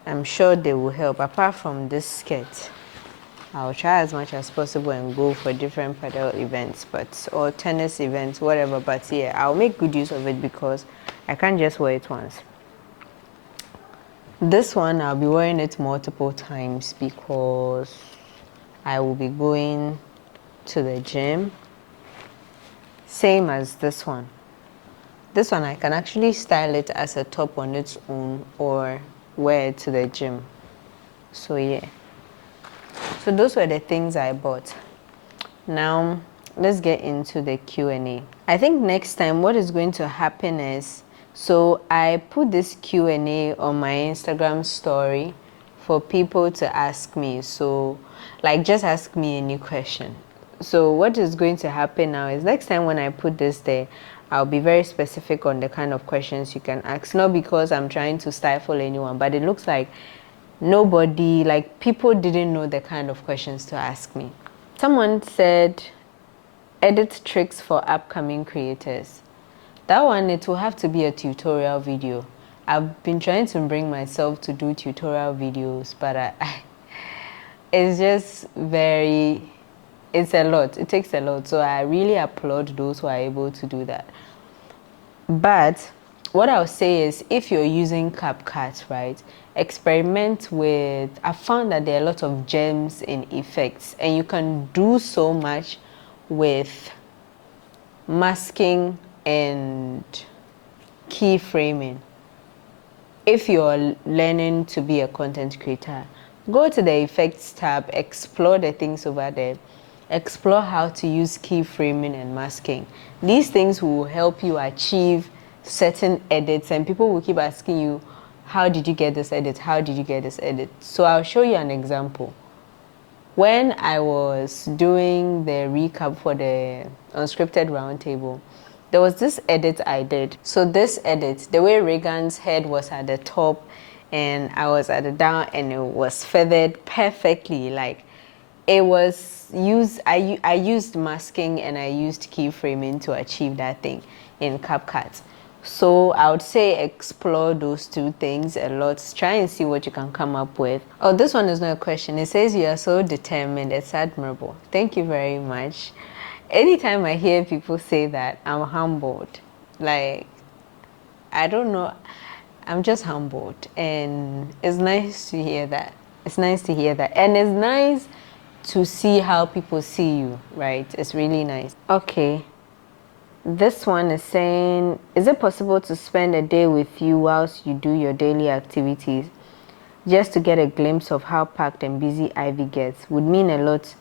I'm sure they will help. Apart from this skirt, I'll try as much as possible and go for different paddle events, or tennis events, whatever. But yeah, I'll make good use of it because I can't just wear it once. This one, I'll be wearing it multiple times because I will be going to the gym. Same as this one. This one, I can actually style it as a top on its own or wear it to the gym. So yeah. So those were the things I bought. Now, let's get into the Q&A. I think next time what is going to happen is, so I put this Q&A on my Instagram story for people to ask me. So, like, just ask me any question. So what is going to happen now is next time when I put this there, I'll be very specific on the kind of questions you can ask. Not because I'm trying to stifle anyone, but it looks like nobody, like people didn't know the kind of questions to ask me. Someone said, edit tricks for upcoming creators. That one, it will have to be a tutorial video. I've been trying to bring myself to do tutorial videos, but it's just it's a lot. It takes a lot. So I really applaud those who are able to do that. But what I'll say is, if you're using CapCut, right, experiment with, I found that there are a lot of gems in effects, and you can do so much with masking and keyframing. If you're learning to be a content creator, go to the effects tab, explore the things over there, explore how to use keyframing and masking. These things will help you achieve certain edits, and people will keep asking you, how did you get this edit? How did you get this edit? So I'll show you an example. When I was doing the recap for the unscripted roundtable, there was this edit I did. So this edit, the way Reagan's head was at the top and I was at the down, and it was feathered perfectly. Like, it was used, I used masking and I used keyframing to achieve that thing in CapCut. So I would say explore those two things a lot. Try and see what you can come up with. Oh, this one is not a question. It says you are so determined. It's admirable. Thank you very much. Anytime I hear people say that, I'm humbled. Like, I don't know. I'm just humbled. And it's nice to hear that. It's nice to hear that. And it's nice to see how people see you, right? It's really nice. Okay. This one is saying, is it possible to spend a day with you whilst you do your daily activities? Just to get a glimpse of how packed and busy Ivy gets. Would mean a lot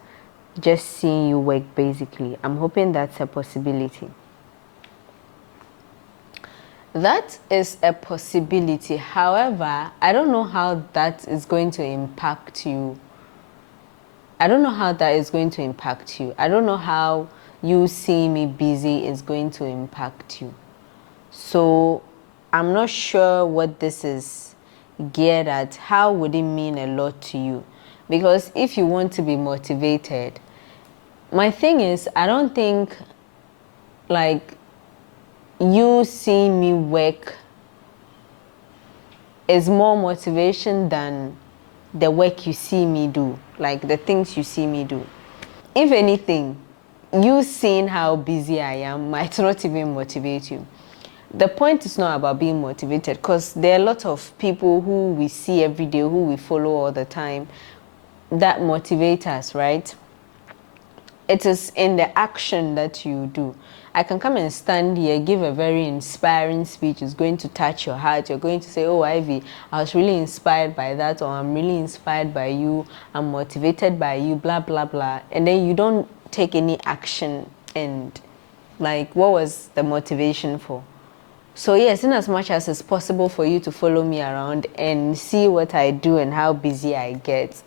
just seeing you work, basically. I'm hoping that's a possibility. That is a possibility. However, I don't know how that is going to impact you. I don't know how that is going to impact you. I don't know how you seeing me busy is going to impact you. So I'm not sure what this is geared at. How would it mean a lot to you? Because if you want to be motivated, my thing is, I don't think like you seeing me work is more motivation than the work you see me do, like the things you see me do. If anything, you seeing how busy I am might not even motivate you. The point is not about being motivated, because there are a lot of people who we see every day, who we follow all the time, that motivate us, right? It is in the action that you do. I can come and stand here, give a very inspiring speech. It's going to touch your heart. You're going to say, oh, Ivy, I was really inspired by that, or I'm really inspired by you. I'm motivated by you, blah, blah, blah. And then you don't take any action. And like, what was the motivation for? So yes, in as much as it's possible for you to follow me around and see what I do and how busy I get,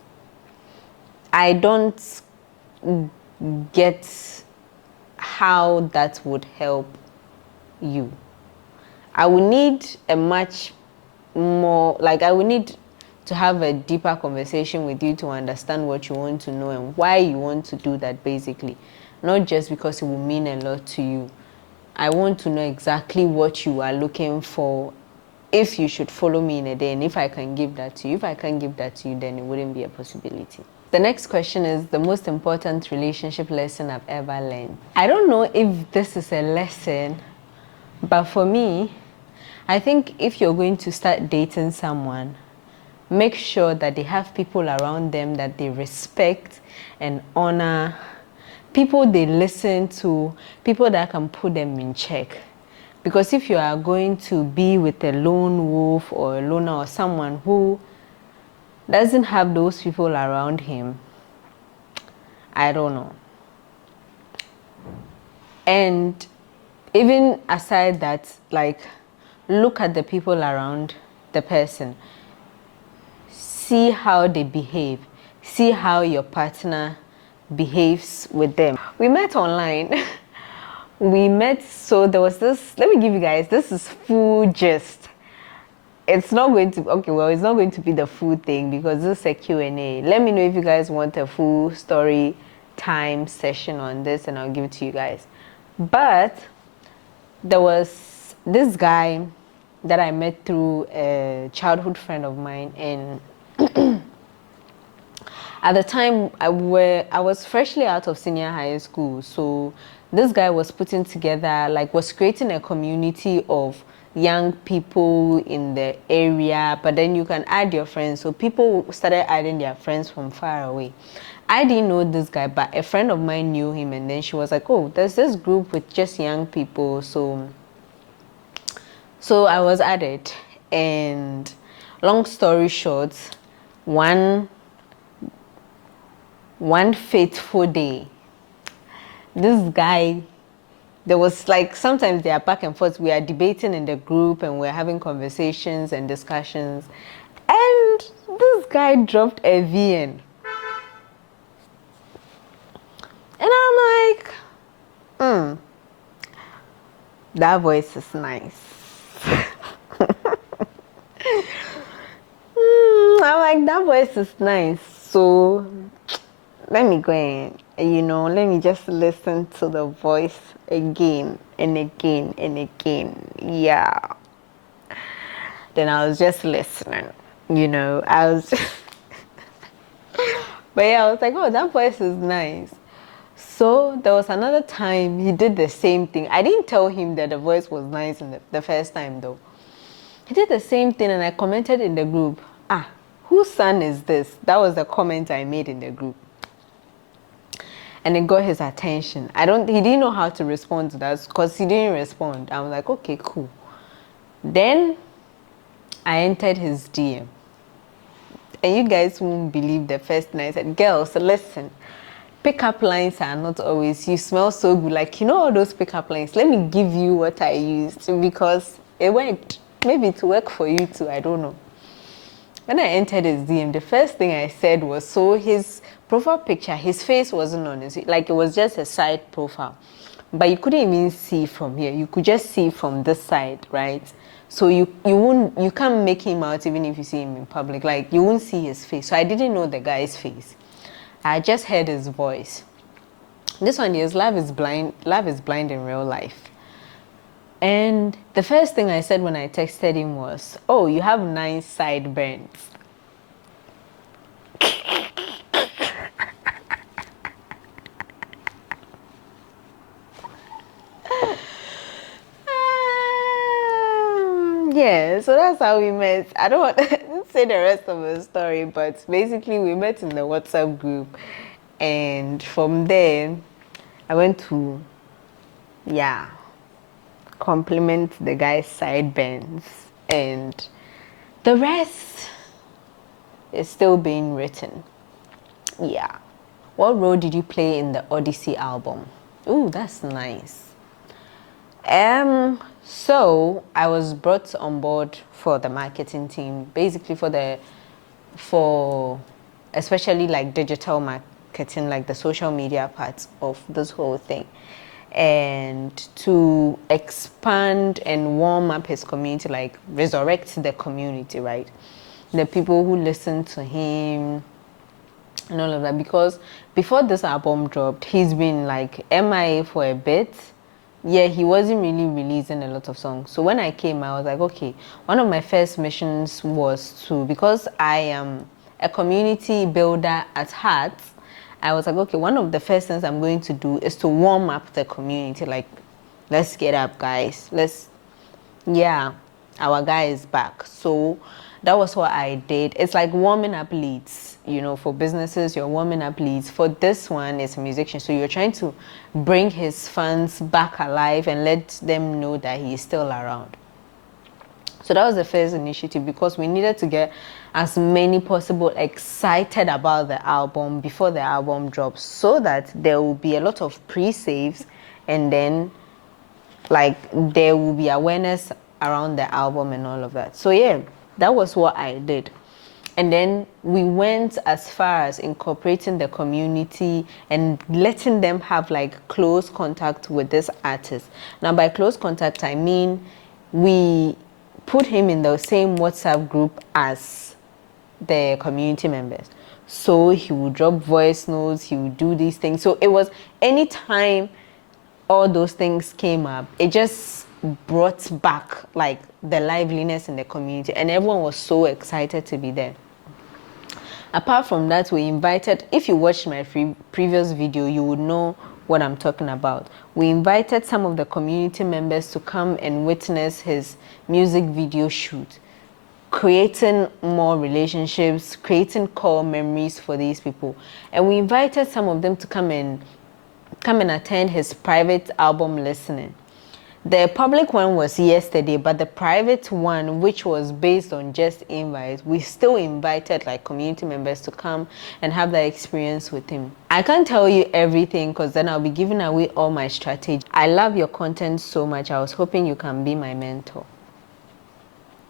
I don't get how that would help you. I would need a much more, like I would need to have a deeper conversation with you to understand what you want to know and why you want to do that, basically. Not just because it will mean a lot to you. I want to know exactly what you are looking for, if you should follow me in a day, and if I can give that to you. If I can't give that to you, then it wouldn't be a possibility. The next question is the most important relationship lesson I've ever learned. I don't know if this is a lesson, but for me, I think if you're going to start dating someone, make sure that they have people around them that they respect and honor, people they listen to, people that can put them in check. Because if you are going to be with a lone wolf or a loner or someone who doesn't have those people around him, I don't know. And even aside that, like, look at the people around the person. See how they behave. See how your partner behaves with them. We met online. We met, so there was this, let me give you guys, this is full gist. It's not going to, okay, well, it's not going to be the full thing because this is a Q&A. Let me know if you guys want a full story time session on this and I'll give it to you guys. But there was this guy that I met through a childhood friend of mine, and at the time I was freshly out of senior high school. So this guy was putting together, like, was creating a community of young people in the area, but then you can add your friends. So people started adding their friends from far away. I didn't know this guy, but a friend of mine knew him, and then she was like, oh, there's this group with just young people. So I was added, and long story short, one fateful day, this guy, there was like, sometimes they are back and forth. We are debating in the group and we're having conversations and discussions. And this guy dropped a VN. And I'm like, that voice is nice. I'm like, that voice is nice. So let me go and, let me just listen to the voice again and again and again. Yeah. Then I was just listening, I was, but yeah, I was like, oh, that voice is nice. So there was another time he did the same thing. I didn't tell him that the voice was nice in the first time though. He did the same thing and I commented in the group, whose son is this? That was the comment I made in the group. And it got his attention. He didn't know how to respond to that because he didn't respond. I was like, okay, cool. Then I entered his DM. And you guys won't believe the first thing I said, girls, listen, pickup lines are not always, you smell so good. Like, all those pickup lines, let me give you what I used because it worked. Maybe to work for you too, I don't know. When I entered his DM, the first thing I said was, so his profile picture, his face wasn't on it. Like, it was just a side profile. But you couldn't even see from here. You could just see from this side, right? So you can't make him out even if you see him in public. Like, you won't see his face. So I didn't know the guy's face. I just heard his voice. This one is love is blind in real life. And the first thing I said when I texted him was, oh, you have nice sideburns. Yeah, so that's how we met. I don't want to say the rest of the story, but basically we met in the WhatsApp group. And from there, I went to, compliment the guy's sideburns. And the rest is still being written. Yeah. What role did you play in the Odyssey album? Ooh, that's nice. So I was brought on board for the marketing team, basically for especially like digital marketing, like the social media part of this whole thing, and to expand and warm up his community, like resurrect the community, right? The people who listen to him and all of that, because before this album dropped, he's been like MIA for a bit. Yeah, he wasn't really releasing a lot of songs. So when I came, I was like, okay, one of my first missions was because I am a community builder at heart, I was like, okay, one of the first things I'm going to do is to warm up the community. Like, let's get up, guys. Our guy is back. So that was what I did. It's like warming up leads, for businesses, you're warming up leads. For this one, it's a musician. So you're trying to bring his fans back alive and let them know that he's still around. So that was the first initiative because we needed to get as many possible excited about the album before the album drops so that there will be a lot of pre-saves and then like there will be awareness around the album and all of that. So yeah, that was what I did. And then we went as far as incorporating the community and letting them have like close contact with this artist. Now by close contact, I mean we put him in the same WhatsApp group as the community members. So he would drop voice notes, he would do these things. So it was anytime all those things came up, it just brought back like the liveliness in the community and everyone was so excited to be there. Apart from that, we invited, if you watched my previous video, you would know what I'm talking about. We invited some of the community members to come and witness his music video shoot, creating more relationships, creating core memories for these people. And we invited some of them to come and attend his private album listening. The public one was yesterday, but the private one, which was based on just invites, we still invited like community members to come and have that experience with him. I can't tell you everything because then I'll be giving away all my strategy. I love your content so much. I was hoping you can be my mentor.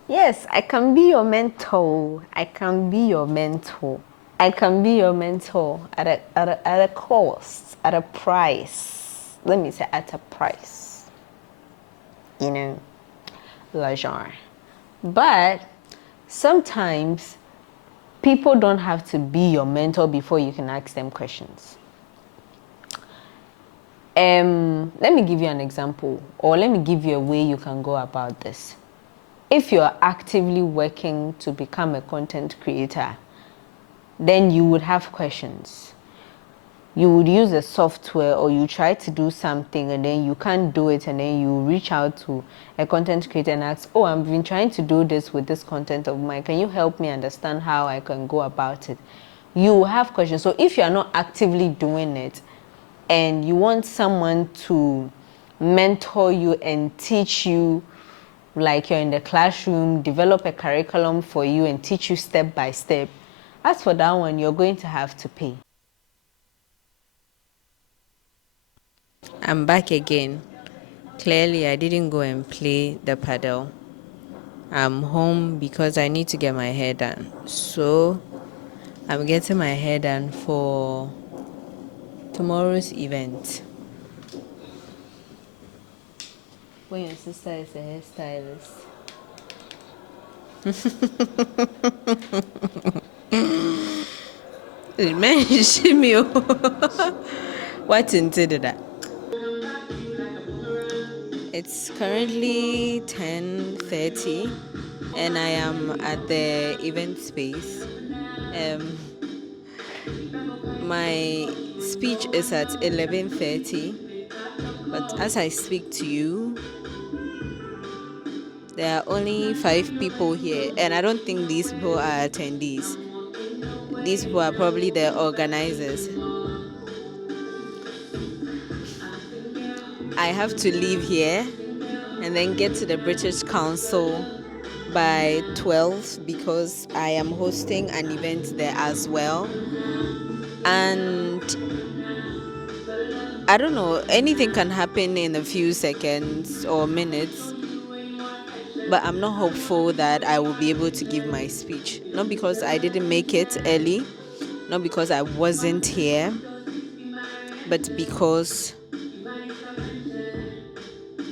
Yes, I can be your mentor. I can be your mentor. I can be your mentor at a cost, at a price. Let me say at a price. Leisure. But sometimes people don't have to be your mentor before you can ask them questions. Let me give you an example, or let me give you a way you can go about this. If you're actively working to become a content creator, then you would have questions. You would use a software, or you try to do something and then you can't do it, and then you reach out to a content creator and ask, oh, I've been trying to do this with this content of mine. Can you help me understand how I can go about it? You have questions. So if you're not actively doing it and you want someone to mentor you and teach you like you're in the classroom, develop a curriculum for you and teach you step by step, as for that one, you're going to have to pay. I'm back again. Clearly, I didn't go and play the paddle. I'm home because I need to get my hair done. So, I'm getting my hair done for tomorrow's event. When your sister is a hairstylist. Mention me. What into that? It's currently 10:30 and I am at the event space. My speech is at 11:30, but as I speak to you, there are only 5 people here, and I don't think these people are attendees. These people are probably the organizers. I have to leave here and then get to the British Council by 12 because I am hosting an event there as well. And I don't know, anything can happen in a few seconds or minutes, but I'm not hopeful that I will be able to give my speech. Not because I didn't make it early, not because I wasn't here, but because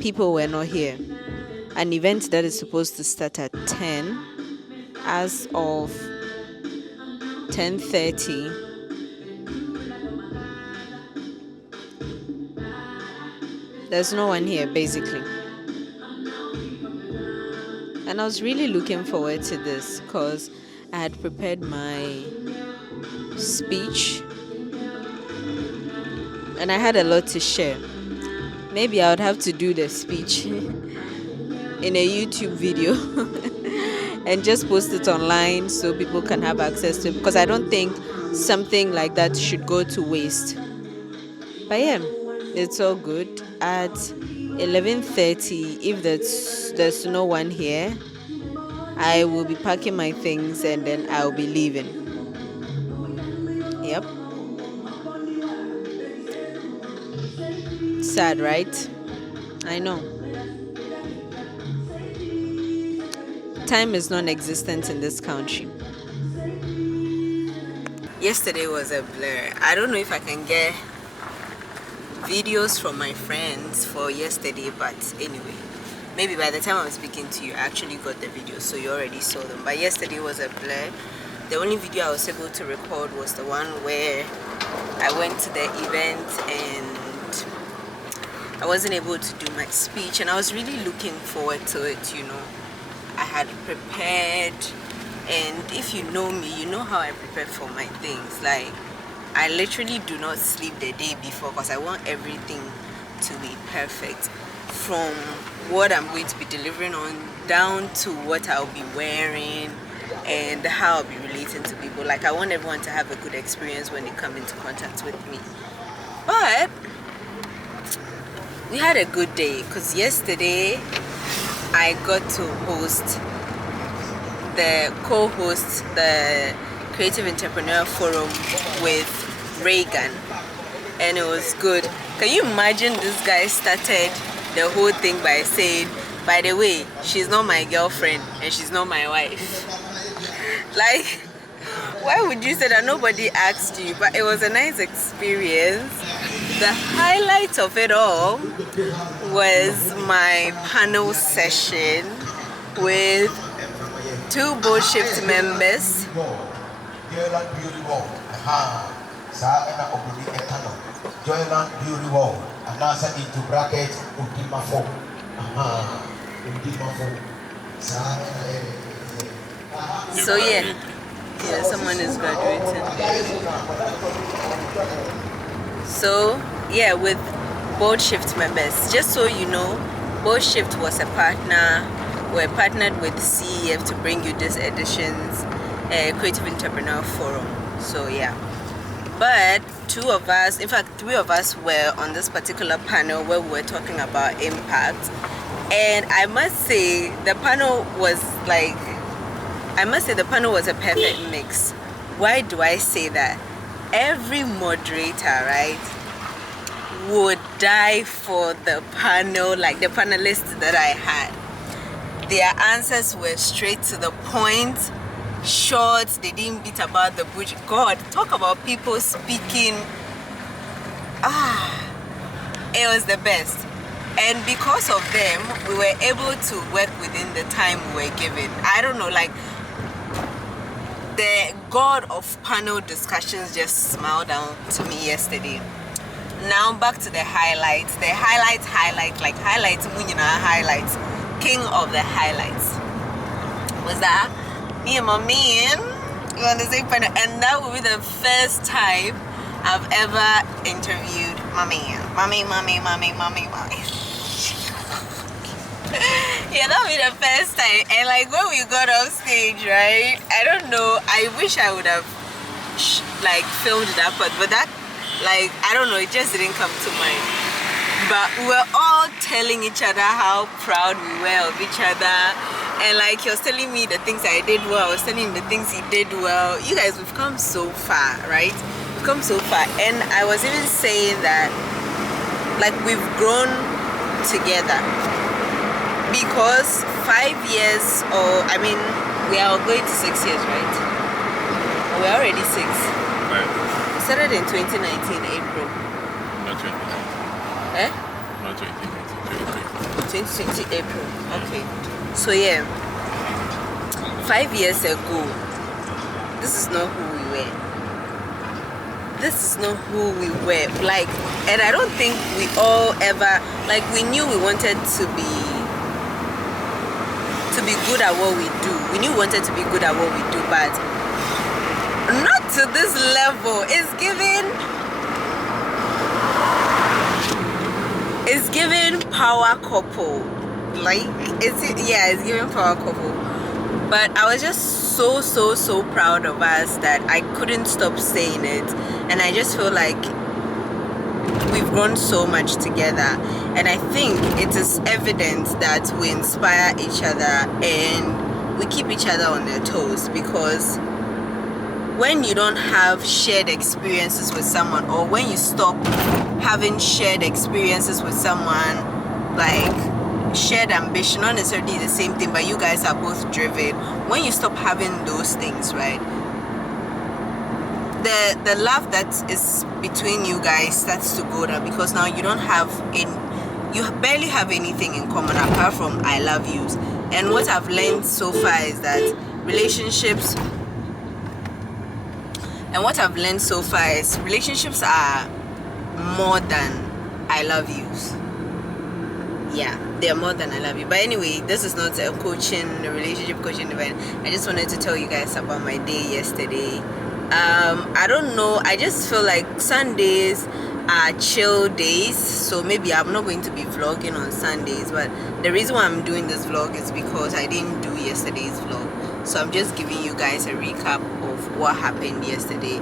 people were not here. An event that is supposed to start at 10, as of 10:30, there's no one here basically. And I was really looking forward to this because I had prepared my speech and I had a lot to share. Maybe I would have to do the speech in a YouTube video and just post it online so people can have access to it, because I don't think something like that should go to waste. But yeah, it's all good. At 11:30, if there's no one here, I will be packing my things and then I'll be leaving. Yep. Sad, right? I know. Time is non-existent in this country. Yesterday was a blur. I don't know if I can get videos from my friends for yesterday, but anyway, maybe by the time I'm speaking to you, I actually got the videos, so you already saw them. But yesterday was a blur. The only video I was able to record was the one where I went to the event and I wasn't able to do my speech, and I was really looking forward to it, you know. I had prepared, and if you know me, you know how I prepare for my things. Like, I literally do not sleep the day before because I want everything to be perfect, from what I'm going to be delivering on down to what I'll be wearing and how I'll be relating to people. Like, I want everyone to have a good experience when they come into contact with me. But we had a good day because yesterday I got to co-host the Creative Entrepreneur Forum with Reagan, and it was good. Can you imagine, this guy started the whole thing by saying, by the way, she's not my girlfriend and she's not my wife. Like, why would you say that? Nobody asked you. But it was a nice experience. The highlight of it all was my panel session with 2 boat shift members Joyland Beauty World. Saana Obuni Etano. Joyland Beauty World. And answer into bracket Udimafo. Udimafo. So yeah, someone is graduating. So yeah, with Bold Shift members, just so you know, Bold Shift was a partner. We're partnered with CEF to bring you this edition's Creative Entrepreneur Forum. So yeah, but two of us, in fact 3 of us, were on this particular panel where we were talking about impact. And I must say the panel was a perfect mix. Why do I say that? Every moderator, right, would die for the panel, like the panelists that I had. Their answers were straight to the point, short, they didn't beat about the bush. God, talk about people speaking. It was the best. And because of them, we were able to work within the time we were given. I don't know, like, the god of panel discussions just smiled down to me yesterday. Now back to the highlights. The highlights, king of the highlights was that me and my man were on the same panel, and that will be the first time I've ever interviewed my man. Mommy. Yeah, that would be the first time. And like when we got off stage, right? I don't know. I wish I would have filmed that part, but that, like, I don't know. It just didn't come to mind. But we were all telling each other how proud we were of each other, and like he was telling me the things I did well, I was telling him the things he did well. You guys, we've come so far, right? We've come so far, and I was even saying that, like, we've grown together. Because 5 years, we are going to 6 years, right? We're already 6. Right. We started in 2019, April. Not 2019. Eh? Not 2019, 2020, April. Okay. So yeah, 5 years ago, this is not who we were. This is not who we were. Like, and I don't think we all ever, like, we knew we wanted to be good at what we do. We knew we wanted to be good at what we do, but not to this level. It's giving power couple. Like, it's giving power couple. But I was just so proud of us that I couldn't stop saying it. And I just feel like we've grown so much together, and I think it is evident that we inspire each other and we keep each other on their toes, because when you don't have shared experiences with someone, or when you stop having shared experiences with someone, like shared ambition, not necessarily the same thing, but you guys are both driven, when you stop having those things, right, the love that is between you guys starts to go down, because now you barely have anything in common apart from I love yous. And what I've learned so far is that relationships are more than I love yous. Yeah, they're more than I love you. But anyway, this is not a relationship coaching event. I just wanted to tell you guys about my day yesterday. I don't know, I just feel like Sundays are chill days, so maybe I'm not going to be vlogging on Sundays. But the reason why I'm doing this vlog is because I didn't do yesterday's vlog, so I'm just giving you guys a recap of what happened yesterday.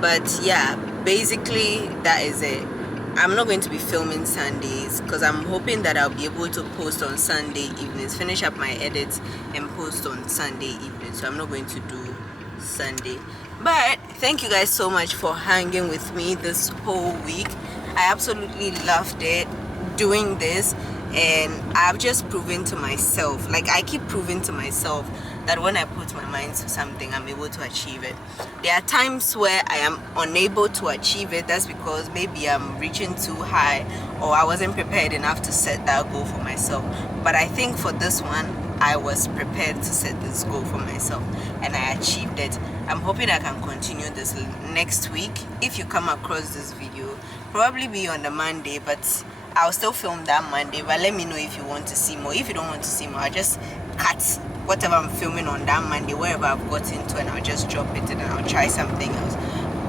But yeah, basically that is it. I'm not going to be filming Sundays because I'm hoping that I'll be able to post on Sunday evenings, finish up my edits and post on Sunday evening. So I'm not going to do Sunday. But thank you guys so much for hanging with me this whole week. I absolutely loved it doing this, and I've just proven to myself, like I keep proving to myself, that when I put my mind to something, I'm able to achieve it. There are times where I am unable to achieve it. That's because maybe I'm reaching too high, or I wasn't prepared enough to set that goal for myself. But I think for this one, I was prepared to set this goal for myself and I achieved it. I'm hoping I can continue this next week. If you come across this video, probably be on the Monday, but I'll still film that Monday. But let me know if you want to see more. If you don't want to see more, I'll just cut whatever I'm filming on that Monday, wherever I've got into, and I'll just drop it and I'll try something else.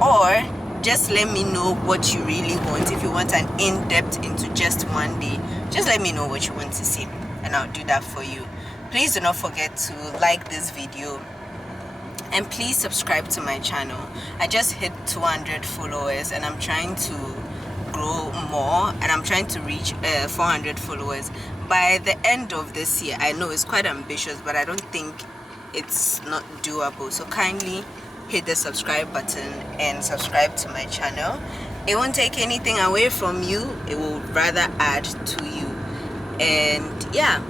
Or just let me know what you really want. If you want an in-depth into just one day, just let me know what you want to see and I'll do that for you. Please do not forget to like this video and please subscribe to my channel. I just hit 200 followers and I'm trying to grow more, and I'm trying to reach 400 followers by the end of this year. I know it's quite ambitious, but I don't think it's not doable. So kindly hit the subscribe button and subscribe to my channel. It won't take anything away from you, it will rather add to you. And yeah,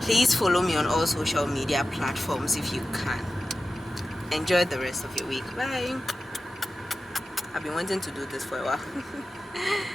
please follow me on all social media platforms if you can. Enjoy the rest of your week. Bye. I've been wanting to do this for a while.